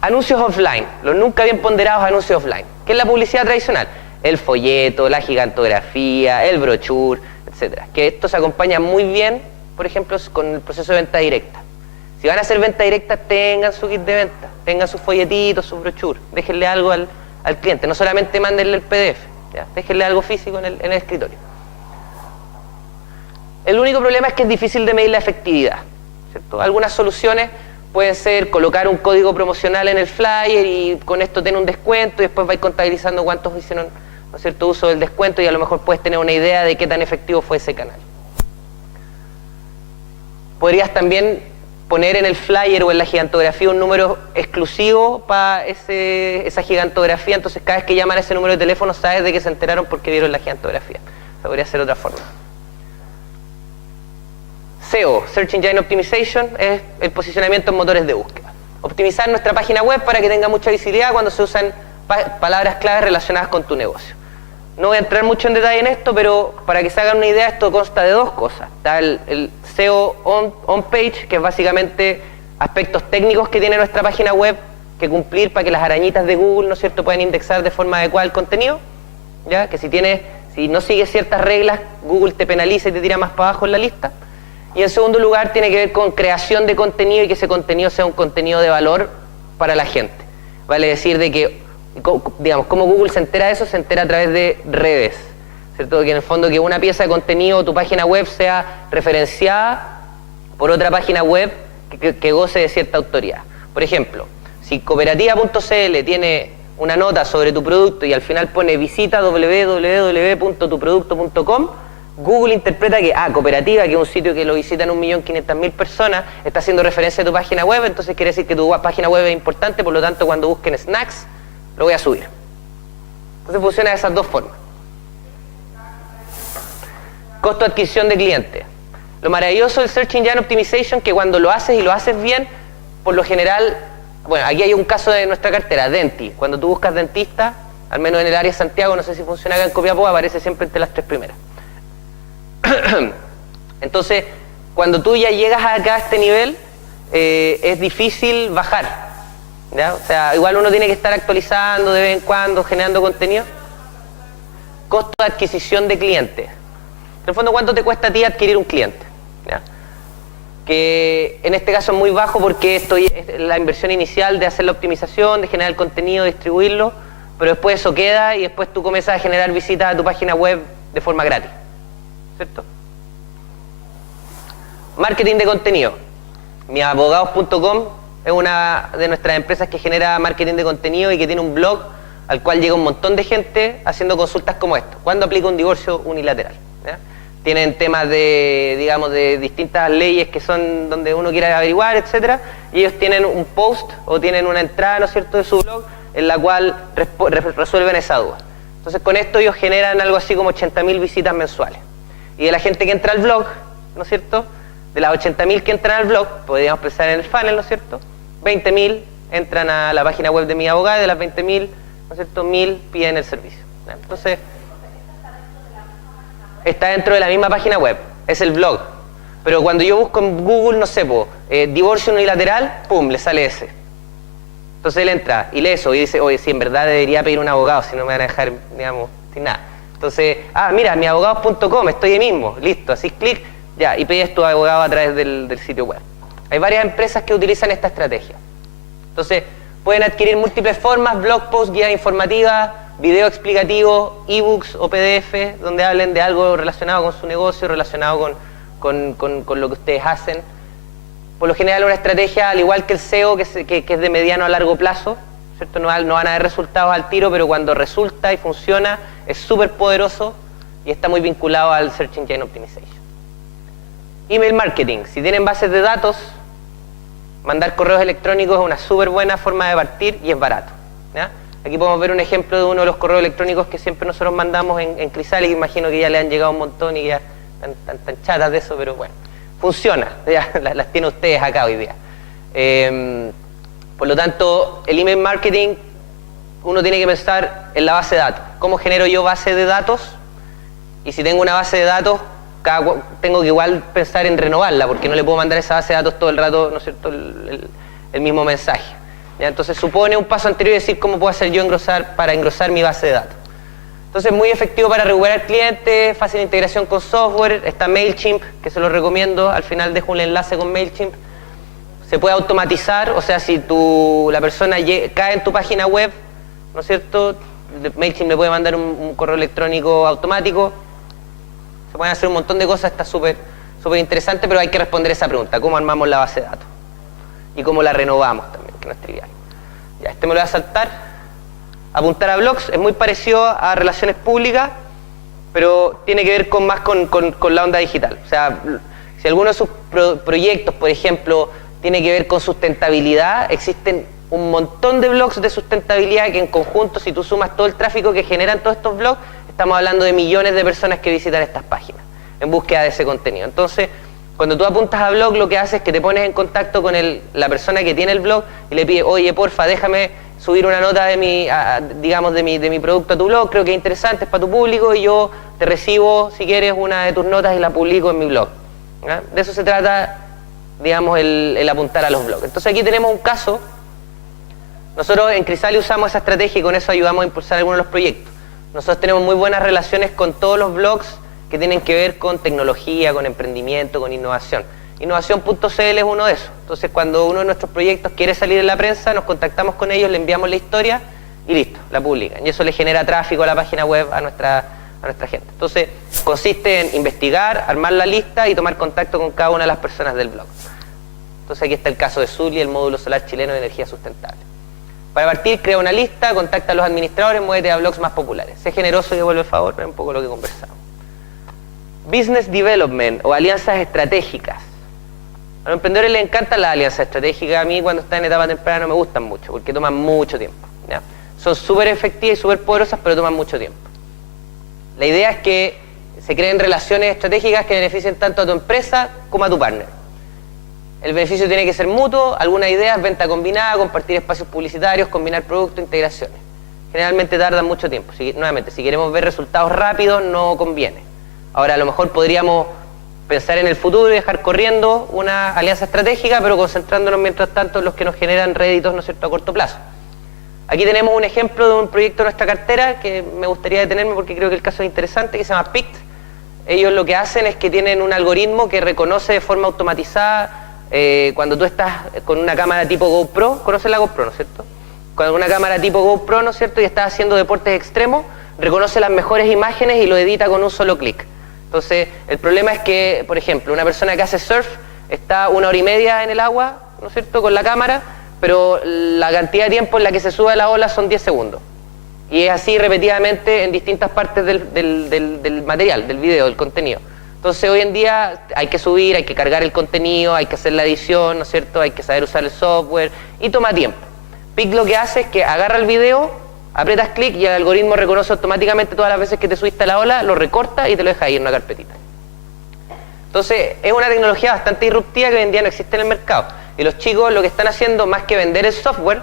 Anuncios offline, los nunca bien ponderados anuncios offline. ¿Qué es la publicidad tradicional? El folleto, la gigantografía, el brochure, etc. Que esto se acompaña muy bien, por ejemplo, con el proceso de venta directa. Si van a hacer venta directa, tengan su kit de venta, tengan sus folletitos, sus brochures, déjenle algo al cliente, no solamente mándenle el PDF. ¿Ya? Déjenle algo físico en el escritorio. El único problema es que es difícil de medir la efectividad, ¿cierto? Algunas soluciones pueden ser colocar un código promocional en el flyer y con esto tener un descuento y después vais contabilizando cuántos hicieron, ¿no es cierto?, uso del descuento y a lo mejor puedes tener una idea de qué tan efectivo fue ese canal. Podrías también poner en el flyer o en la gigantografía un número exclusivo para esa gigantografía, entonces cada vez que llaman a ese número de teléfono sabes de que se enteraron porque vieron la gigantografía. Eso podría ser otra forma. SEO, Search Engine Optimization, es el posicionamiento en motores de búsqueda. Optimizar nuestra página web para que tenga mucha visibilidad cuando se usan palabras claves relacionadas con tu negocio. No voy a entrar mucho en detalle en esto, pero para que se hagan una idea, esto consta de dos cosas. Está el SEO on-page, que es básicamente aspectos técnicos que tiene nuestra página web que cumplir para que las arañitas de Google, ¿no es cierto?, puedan indexar de forma adecuada el contenido. ¿Ya? Que si no sigues ciertas reglas, Google te penaliza y te tira más para abajo en la lista. Y en segundo lugar, tiene que ver con creación de contenido y que ese contenido sea un contenido de valor para la gente. Vale decir de que, digamos, ¿cómo Google se entera de eso? Se entera a través de redes, ¿cierto? Que en el fondo que una pieza de contenido o tu página web sea referenciada por otra página web que goce de cierta autoridad. Por ejemplo, si cooperativa.cl tiene una nota sobre tu producto y al final pone visita www.tuproducto.com, Google interpreta que, Cooperativa, que es un sitio que lo visitan 1.500.000 personas, está haciendo referencia a tu página web, entonces quiere decir que tu página web es importante, por lo tanto cuando busquen snacks, lo voy a subir. Entonces funciona de esas dos formas. Costo de adquisición de clientes. Lo maravilloso del Search Engine Optimization que cuando lo haces y lo haces bien, por lo general, bueno, aquí hay un caso de nuestra cartera, Denti. Cuando tú buscas dentista, al menos en el área de Santiago, no sé si funciona acá en Copiapó, aparece siempre entre las 3 primeras. Entonces, cuando tú ya llegas acá a este nivel, es difícil bajar, ¿ya? O sea, igual uno tiene que estar actualizando de vez en cuando, generando contenido. Costo de adquisición de clientes. En el fondo, ¿cuánto te cuesta a ti adquirir un cliente? ¿Ya? Que en este caso es muy bajo porque es la inversión inicial de hacer la optimización, de generar el contenido, distribuirlo, pero después eso queda y después tú comienzas a generar visitas a tu página web de forma gratis. ¿Cierto? Marketing de contenido. Miabogados.com es una de nuestras empresas que genera marketing de contenido y que tiene un blog al cual llega un montón de gente haciendo consultas como esto. ¿Cuándo aplica un divorcio unilateral? ¿Ya? Tienen temas de, digamos, de distintas leyes que son donde uno quiere averiguar, etcétera, y ellos tienen un post o tienen una entrada, ¿no es cierto?, de su blog en la cual resuelven esa duda. Entonces con esto ellos generan algo así como 80.000 visitas mensuales. Y de la gente que entra al blog, ¿no es cierto?, de las 80.000 que entran al blog, podríamos pensar en el funnel, ¿no es cierto?, 20.000 entran a la página web de Mi Abogado y de las 20.000, ¿no es cierto?, 1.000 piden el servicio. ¿Ya? Entonces, está dentro de la misma página web, es el blog. Pero cuando yo busco en Google, no sé, divorcio unilateral, pum, le sale ese. Entonces él entra y lee eso y dice, oye, si en verdad debería pedir un abogado, si no me van a dejar, digamos, sin nada. Entonces, mira, miabogados.com, estoy ahí mismo, listo, así clic, ya, y pides tu abogado a través del sitio web. Hay varias empresas que utilizan esta estrategia. Entonces, pueden adquirir múltiples formas, blog posts, guías informativas, video explicativo, ebooks o PDF, donde hablen de algo relacionado con su negocio, relacionado con lo que ustedes hacen. Por lo general una estrategia, al igual que el SEO, que es de mediano a largo plazo, ¿cierto? No van a haber resultados al tiro, pero cuando resulta y funciona, es súper poderoso y está muy vinculado al Search Engine Optimization. Email marketing. Si tienen bases de datos, mandar correos electrónicos es una súper buena forma de partir y es barato, ¿ya? Aquí podemos ver un ejemplo de uno de los correos electrónicos que siempre nosotros mandamos en Crisales, que imagino que ya le han llegado un montón y ya están chatas de eso, pero bueno, funciona, ya las tiene ustedes acá hoy día. Por lo tanto, el email marketing, uno tiene que pensar en la base de datos. ¿Cómo genero yo base de datos? Y si tengo una base de datos, tengo que igual pensar en renovarla, porque no le puedo mandar esa base de datos todo el rato, ¿no es cierto?, el mismo mensaje. ¿Ya? Entonces supone un paso anterior y decir cómo puedo hacer yo para engrosar mi base de datos. Entonces muy efectivo para recuperar clientes, fácil integración con software. Está MailChimp, que se lo recomiendo, al final dejo un enlace con MailChimp. Se puede automatizar, o sea, si la persona cae en tu página web, ¿no es cierto?, MailChimp le puede mandar un correo electrónico automático. Se pueden hacer un montón de cosas, está súper interesante, pero hay que responder esa pregunta: ¿cómo armamos la base de datos? Y cómo la renovamos también, que no es trivial. Ya, me lo voy a saltar. Apuntar a blogs es muy parecido a relaciones públicas, pero tiene que ver más con la onda digital. O sea, si alguno de sus proyectos, por ejemplo, tiene que ver con sustentabilidad. Existen un montón de blogs de sustentabilidad que en conjunto, si tú sumas todo el tráfico que generan todos estos blogs, estamos hablando de millones de personas que visitan estas páginas en búsqueda de ese contenido. Entonces, cuando tú apuntas a blog, lo que haces es que te pones en contacto con la persona que tiene el blog y le pides, oye, porfa, déjame subir una nota de mi producto a tu blog, creo que es interesante, es para tu público, y yo te recibo, si quieres, una de tus notas y la publico en mi blog. ¿Ya? De eso se trata, digamos, el apuntar a los blogs. Entonces aquí tenemos un caso. Nosotros en Crisali usamos esa estrategia y con eso ayudamos a impulsar algunos de los proyectos. Nosotros tenemos muy buenas relaciones con todos los blogs que tienen que ver con tecnología, con emprendimiento, con innovación. Innovación.cl es uno de esos. Entonces, cuando uno de nuestros proyectos quiere salir en la prensa, nos contactamos con ellos, le enviamos la historia y listo, la publican. Y eso le genera tráfico a la página web a nuestra gente. Entonces, consiste en investigar, armar la lista y tomar contacto con cada una de las personas del blog. Entonces, aquí está el caso de Zully, el módulo solar chileno de energía sustentable. Para partir, crea una lista, contacta a los administradores, muévete a blogs más populares. Sé generoso y devuelve el favor, pero es un poco lo que conversamos. Business Development o alianzas estratégicas. A los emprendedores les encantan las alianzas estratégicas. A mí, cuando están en etapa temprana, no me gustan mucho porque toman mucho tiempo, ¿ya? Son súper efectivas y súper poderosas, pero toman mucho tiempo. La idea es que se creen relaciones estratégicas que beneficien tanto a tu empresa como a tu partner. El beneficio tiene que ser mutuo, algunas ideas, venta combinada, compartir espacios publicitarios, combinar productos, integraciones. Generalmente tardan mucho tiempo. Nuevamente, si queremos ver resultados rápidos, no conviene. Ahora, a lo mejor podríamos pensar en el futuro y dejar corriendo una alianza estratégica, pero concentrándonos mientras tanto en los que nos generan réditos, ¿no es cierto?, a corto plazo. Aquí tenemos un ejemplo de un proyecto de nuestra cartera que me gustaría detenerme porque creo que el caso es interesante, que se llama PICT. Ellos lo que hacen es que tienen un algoritmo que reconoce de forma automatizada cuando tú estás con una cámara tipo GoPro. ¿Conoces la GoPro, no es cierto? Con una cámara tipo GoPro, ¿no es cierto?, y estás haciendo deportes extremos, reconoce las mejores imágenes y lo edita con un solo clic. Entonces, el problema es que, por ejemplo, una persona que hace surf está 1 hora y media en el agua, ¿no es cierto?, con la cámara, pero la cantidad de tiempo en la que se sube a la ola son 10 segundos. Y es así repetidamente en distintas partes del material, del video, del contenido. Entonces, hoy en día hay que subir, hay que cargar el contenido, hay que hacer la edición, ¿no es cierto?, hay que saber usar el software y toma tiempo. PIC lo que hace es que agarra el video, aprietas clic y el algoritmo reconoce automáticamente todas las veces que te subiste a la ola, lo recorta y te lo deja ahí en una carpetita. Entonces, es una tecnología bastante disruptiva que hoy en día no existe en el mercado. Y los chicos lo que están haciendo, más que vender el software,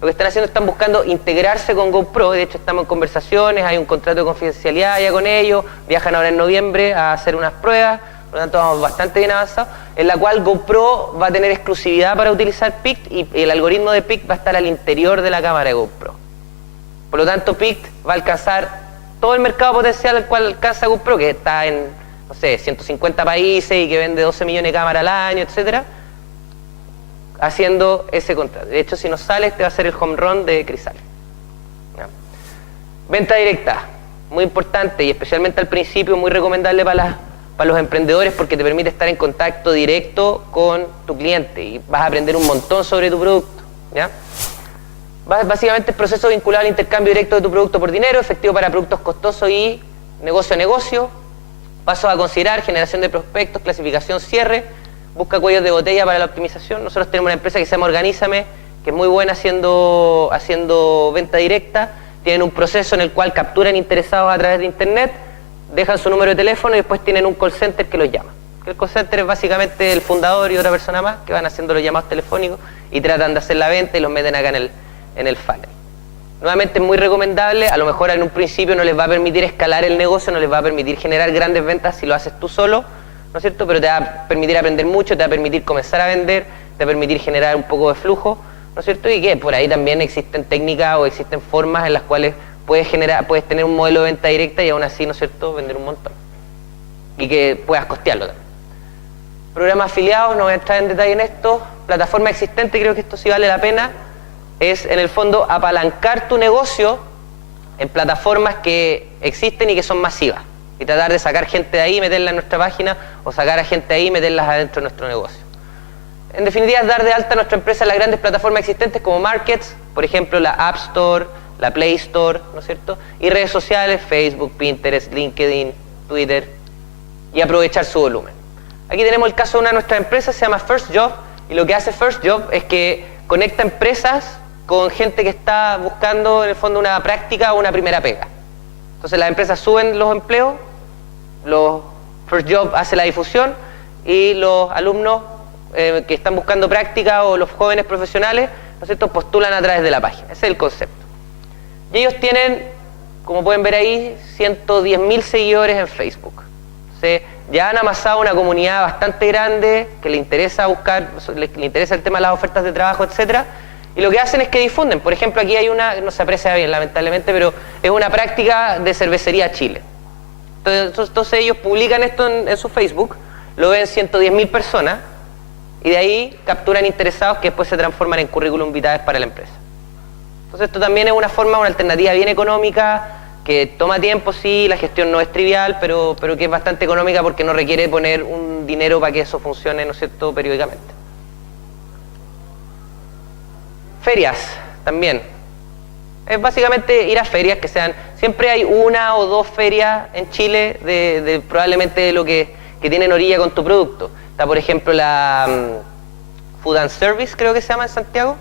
lo que están haciendo, están buscando integrarse con GoPro. De hecho, estamos en conversaciones, hay un contrato de confidencialidad ya con ellos, viajan ahora en noviembre a hacer unas pruebas, por lo tanto vamos bastante bien avanzados, en la cual GoPro va a tener exclusividad para utilizar PICT y el algoritmo de PICT va a estar al interior de la cámara de GoPro. Por lo tanto, PICT va a alcanzar todo el mercado potencial al cual alcanza GoPro, que está en, no sé, 150 países y que vende 12 millones de cámaras al año, etcétera, haciendo ese contrato. De hecho, si nos sale, este va a ser el home run de Crisali. ¿Ya? Venta directa, muy importante y especialmente al principio muy recomendable para los emprendedores porque te permite estar en contacto directo con tu cliente y vas a aprender un montón sobre tu producto. ¿Ya? Básicamente el proceso vinculado al intercambio directo de tu producto por dinero, efectivo para productos costosos y negocio a negocio. Pasos a considerar: generación de prospectos, clasificación, cierre, busca cuellos de botella para la optimización. Nosotros tenemos una empresa que se llama Organízame, que es muy buena haciendo venta directa. Tienen un proceso en el cual capturan interesados a través de internet, dejan su número de teléfono y después tienen un call center que los llama. El call center es básicamente el fundador y otra persona más que van haciendo los llamados telefónicos y tratan de hacer la venta y los meten acá en el funnel. Nuevamente es muy recomendable, a lo mejor en un principio no les va a permitir escalar el negocio, no les va a permitir generar grandes ventas si lo haces tú solo, ¿no es cierto?, pero te va a permitir aprender mucho, te va a permitir comenzar a vender, te va a permitir generar un poco de flujo, ¿no es cierto?, y que por ahí también existen técnicas o existen formas en las cuales puedes tener un modelo de venta directa y aún así, ¿no es cierto?, vender un montón y que puedas costearlo también. Programas afiliados, no voy a entrar en detalle en esto. Plataforma existente, creo que esto sí vale la pena, es en el fondo apalancar tu negocio en plataformas que existen y que son masivas y tratar de sacar gente de ahí y meterla en nuestra página o sacar a gente de ahí y meterlas adentro de nuestro negocio. En definitiva, es dar de alta a nuestra empresa en las grandes plataformas existentes como Markets, por ejemplo la App Store, la Play Store, ¿no es cierto?, y redes sociales, Facebook, Pinterest, LinkedIn, Twitter, y aprovechar su volumen. Aquí tenemos el caso de una de nuestras empresas, se llama First Job. Y lo que hace First Job es que conecta empresas con gente que está buscando en el fondo una práctica o una primera pega. Entonces las empresas suben los empleos, los First Job hace la difusión y los alumnos que están buscando práctica o los jóvenes profesionales, ¿no es cierto?, postulan a través de la página. Ese es el concepto. Y ellos tienen, como pueden ver ahí, 110.000 seguidores en Facebook. Entonces, ya han amasado una comunidad bastante grande que le interesa buscar, le interesa el tema de las ofertas de trabajo, etcétera. Y lo que hacen es que difunden. Por ejemplo, aquí hay una, no se aprecia bien lamentablemente, pero es una práctica de Cervecería Chile. Entonces ellos publican esto en su Facebook, lo ven 110.000 personas y de ahí capturan interesados que después se transforman en currículum vitae para la empresa. Entonces esto también es una forma, una alternativa bien económica, que toma tiempo, sí, la gestión no es trivial, pero que es bastante económica porque no requiere poner un dinero para que eso funcione, ¿no es cierto?, periódicamente. Ferias, también. Es básicamente ir a ferias que sean... Siempre hay una o dos ferias en Chile de probablemente lo que tienen orilla con tu producto. Está, por ejemplo, la Food and Service, creo que se llama en Santiago,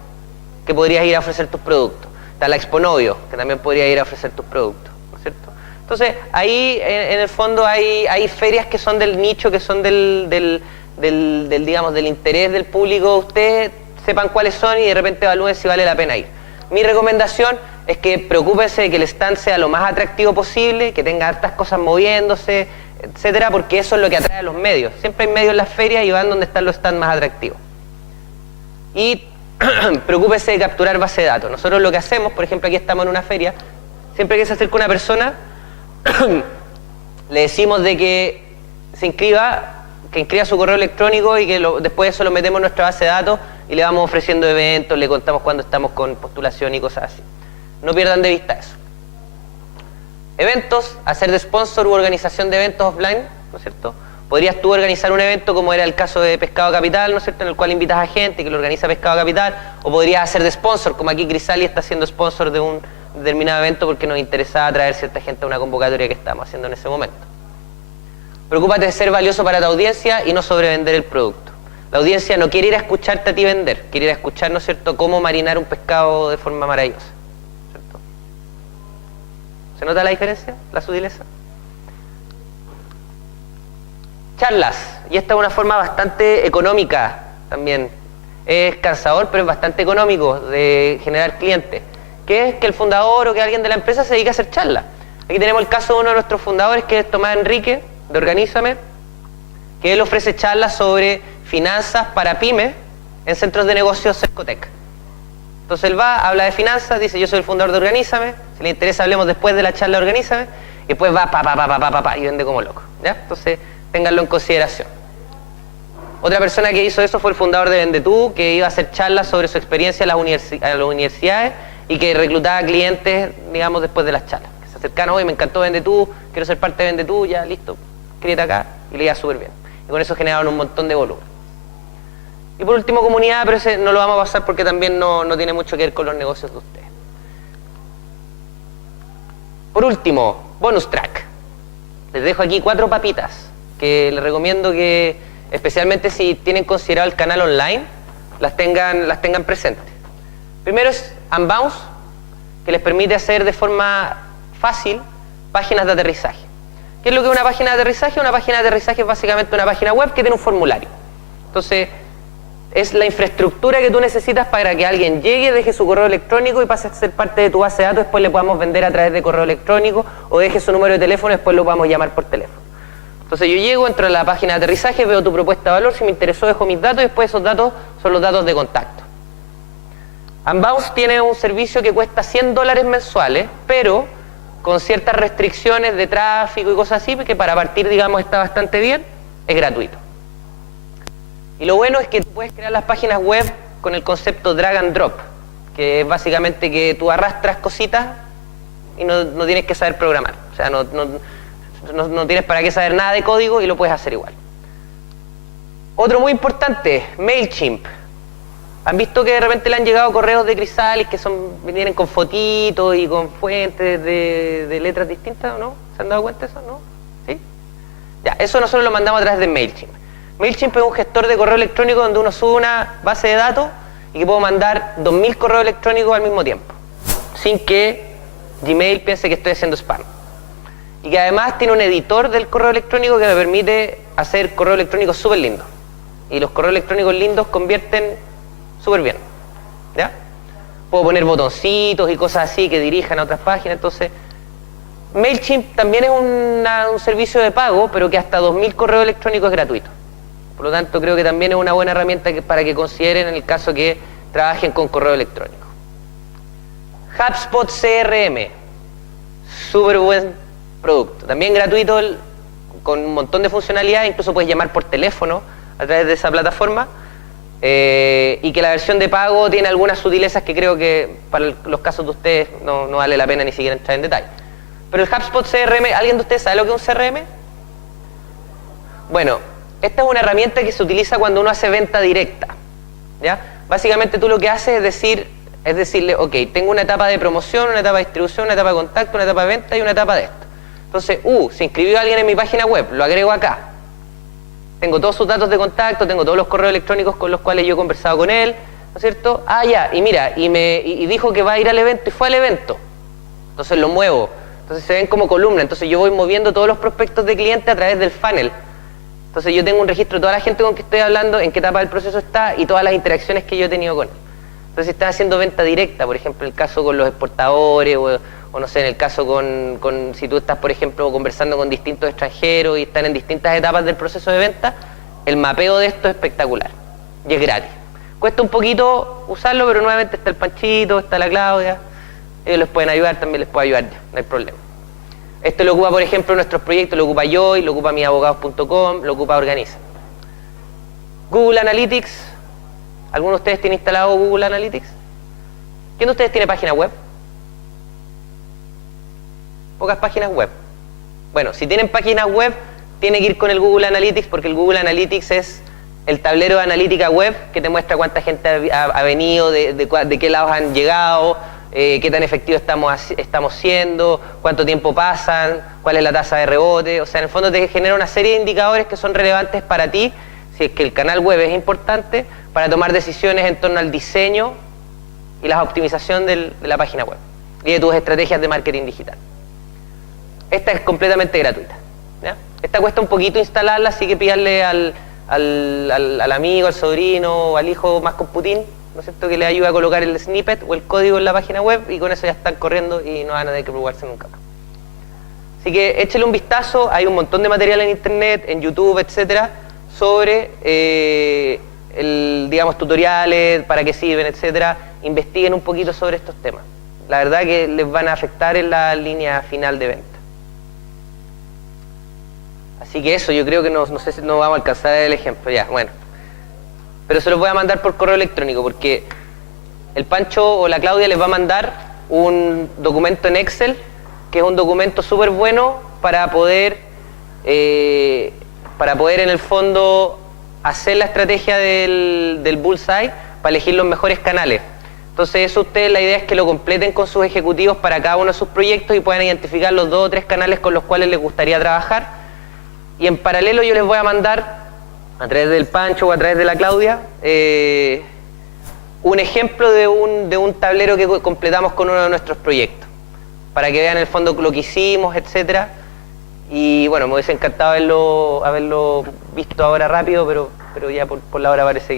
que podrías ir a ofrecer tus productos. Está la Exponovio, que también podría ir a ofrecer tus productos, ¿no es cierto? Entonces, ahí en el fondo hay ferias que son del nicho, que son digamos, del interés del público. Ustedes sepan cuáles son y de repente evalúen si vale la pena ir. Mi recomendación es que preocúpense de que el stand sea lo más atractivo posible, que tenga hartas cosas moviéndose, etcétera, porque eso es lo que atrae a los medios. Siempre hay medios en las ferias y van donde están los stands más atractivos. Y preocúpese de capturar base de datos. Nosotros lo que hacemos, por ejemplo, aquí estamos en una feria, siempre que se acerca una persona, le decimos de que se inscriba, que inscriba su correo electrónico y que después de eso lo metemos en nuestra base de datos y le vamos ofreciendo eventos, le contamos cuando estamos con postulación y cosas así. No pierdan de vista eso. Eventos, hacer de sponsor u organización de eventos offline, ¿no es cierto? Podrías tú organizar un evento como era el caso de Pescado Capital, ¿no es cierto?, en el cual invitas a gente que lo organiza Pescado Capital, o podrías hacer de sponsor, como aquí Crisali está haciendo sponsor de un determinado evento porque nos interesaba traer cierta gente a una convocatoria que estamos haciendo en ese momento. Preocúpate de ser valioso para tu audiencia y no sobrevender el producto. La audiencia no quiere ir a escucharte a ti vender, quiere ir a escuchar, ¿no es cierto?, cómo marinar un pescado de forma maravillosa, ¿cierto? ¿Se nota la diferencia, la sutileza? Charlas, y esta es una forma bastante económica también. Es cansador, pero es bastante económico de generar clientes. Que es que el fundador o que alguien de la empresa se dedique a hacer charlas. Aquí tenemos el caso de uno de nuestros fundadores, que es Tomás Enrique, de Organízame, que él ofrece charlas sobre finanzas para pymes en centros de negocios Cercotec. Entonces él va, habla de finanzas, dice: yo soy el fundador de Organízame, si le interesa hablemos después de la charla de Organízame, y después va y vende como loco, ¿ya? Entonces, ténganlo en consideración. Otra persona que hizo eso fue el fundador de Vendetú, que iba a hacer charlas sobre su experiencia a las universidades y que reclutaba clientes, digamos, después de las charlas. Que se acercaban: oye, me encantó Vendetú, quiero ser parte de Vendetú, ya listo, escríbete acá, y le iba súper bien. Y con eso generaron un montón de volumen. Y por último, comunidad, pero ese no lo vamos a pasar porque también no tiene mucho que ver con los negocios de ustedes. Por último, bonus track. Les dejo aquí 4 papitas que les recomiendo que, especialmente si tienen considerado el canal online, las tengan presentes. Primero es Unbounce, que les permite hacer de forma fácil páginas de aterrizaje. ¿Qué es lo que es una página de aterrizaje? Una página de aterrizaje es básicamente una página web que tiene un formulario. Entonces, es la infraestructura que tú necesitas para que alguien llegue, deje su correo electrónico y pase a ser parte de tu base de datos, después le podamos vender a través de correo electrónico, o deje su número de teléfono y después lo podamos llamar por teléfono. Entonces yo llego, entro a la página de aterrizaje, veo tu propuesta de valor, si me interesó dejo mis datos y después esos datos son los datos de contacto. Unbounce tiene un servicio que cuesta $100 mensuales, pero con ciertas restricciones de tráfico y cosas así, que para partir, digamos, está bastante bien, es gratuito. Y lo bueno es que tú puedes crear las páginas web con el concepto drag and drop, que es básicamente que tú arrastras cositas y no tienes que saber programar. O sea, no tienes para qué saber nada de código y lo puedes hacer igual. Otro muy importante, MailChimp. ¿Han visto que de repente le han llegado correos de Chrysalis que vienen con fotitos y con fuentes de letras distintas o no? ¿Se han dado cuenta de eso? ¿No? ¿Sí? Ya, eso nosotros lo mandamos a través de MailChimp. MailChimp es un gestor de correo electrónico donde uno sube una base de datos y que puedo mandar 2000 correos electrónicos al mismo tiempo, sin que Gmail piense que estoy haciendo spam. Y que además tiene un editor del correo electrónico que me permite hacer correo electrónico súper lindo. Y los correos electrónicos lindos convierten súper bien. ¿Ya? Puedo poner botoncitos y cosas así que dirijan a otras páginas. Entonces, MailChimp también es un servicio de pago, pero que hasta 2000 correos electrónicos es gratuito. Por lo tanto, creo que también es una buena herramienta para que consideren en el caso que trabajen con correo electrónico. HubSpot CRM, súper buen producto. También gratuito, con un montón de funcionalidades, incluso puedes llamar por teléfono a través de esa plataforma. Y que la versión de pago tiene algunas sutilezas que creo que para los casos de ustedes no vale la pena ni siquiera entrar en detalle. Pero el HubSpot CRM, ¿alguien de ustedes sabe lo que es un CRM? Bueno, esta es una herramienta que se utiliza cuando uno hace venta directa, ¿ya? Básicamente tú lo que haces es decirle, ok, tengo una etapa de promoción, una etapa de distribución, una etapa de contacto, una etapa de venta y una etapa de esto. Entonces, se inscribió alguien en mi página web, lo agrego acá. Tengo todos sus datos de contacto, tengo todos los correos electrónicos con los cuales yo he conversado con él, ¿no es cierto? Ya, y mira, y dijo que va a ir al evento y fue al evento. Entonces lo muevo. Entonces se ven como columna. Entonces yo voy moviendo todos los prospectos de cliente a través del funnel. Entonces yo tengo un registro de toda la gente con que estoy hablando, en qué etapa del proceso está y todas las interacciones que yo he tenido con él. Entonces si están haciendo venta directa, por ejemplo, en el caso con los exportadores o no sé, en el caso si tú estás, por ejemplo, conversando con distintos extranjeros y están en distintas etapas del proceso de venta, el mapeo de esto es espectacular y es gratis. Cuesta un poquito usarlo, pero nuevamente está el Panchito, está la Claudia, ellos les pueden ayudar, también les puedo ayudar yo, no hay problema. Esto lo ocupa, por ejemplo, nuestros proyectos, lo ocupa Joy, lo ocupa miabogados.com, lo ocupa Organiza. Google Analytics, ¿alguno de ustedes tiene instalado Google Analytics? ¿Quién de ustedes tiene página web? Pocas páginas web. Bueno, si tienen páginas web, tienen que ir con el Google Analytics, porque el Google Analytics es el tablero de analítica web que te muestra cuánta gente ha venido, de qué lados han llegado, qué tan efectivo estamos siendo, cuánto tiempo pasan, cuál es la tasa de rebote. O sea, en el fondo te genera una serie de indicadores que son relevantes para ti, si es que el canal web es importante, para tomar decisiones en torno al diseño y la optimización de la página web y de tus estrategias de marketing digital. Esta es completamente gratuita, ¿ya? Esta cuesta un poquito instalarla, así que pídanle al amigo, al sobrino o al hijo más computín, ¿no es cierto?, que le ayude a colocar el snippet o el código en la página web y con eso ya están corriendo y no van a tener que preocuparse nunca más. Así que échale un vistazo, hay un montón de material en internet, en YouTube, etcétera, sobre, digamos, tutoriales, para qué sirven, etcétera. Investiguen un poquito sobre estos temas. La verdad que les van a afectar en la línea final de venta. Así que eso, yo creo que no sé si no vamos a alcanzar el ejemplo, ya, bueno. Pero se los voy a mandar por correo electrónico, porque el Pancho o la Claudia les va a mandar un documento en Excel, que es un documento súper bueno para poder en el fondo hacer la estrategia del bullseye, para elegir los mejores canales. Entonces eso ustedes, la idea es que lo completen con sus ejecutivos para cada uno de sus proyectos y puedan identificar los 2 o 3 canales con los cuales les gustaría trabajar. Y en paralelo yo les voy a mandar, a través del Pancho o a través de la Claudia, un ejemplo de un tablero que completamos con uno de nuestros proyectos, para que vean en el fondo lo que hicimos, etcétera. Y bueno, me hubiese encantado haberlo visto ahora rápido, pero ya por la hora parece que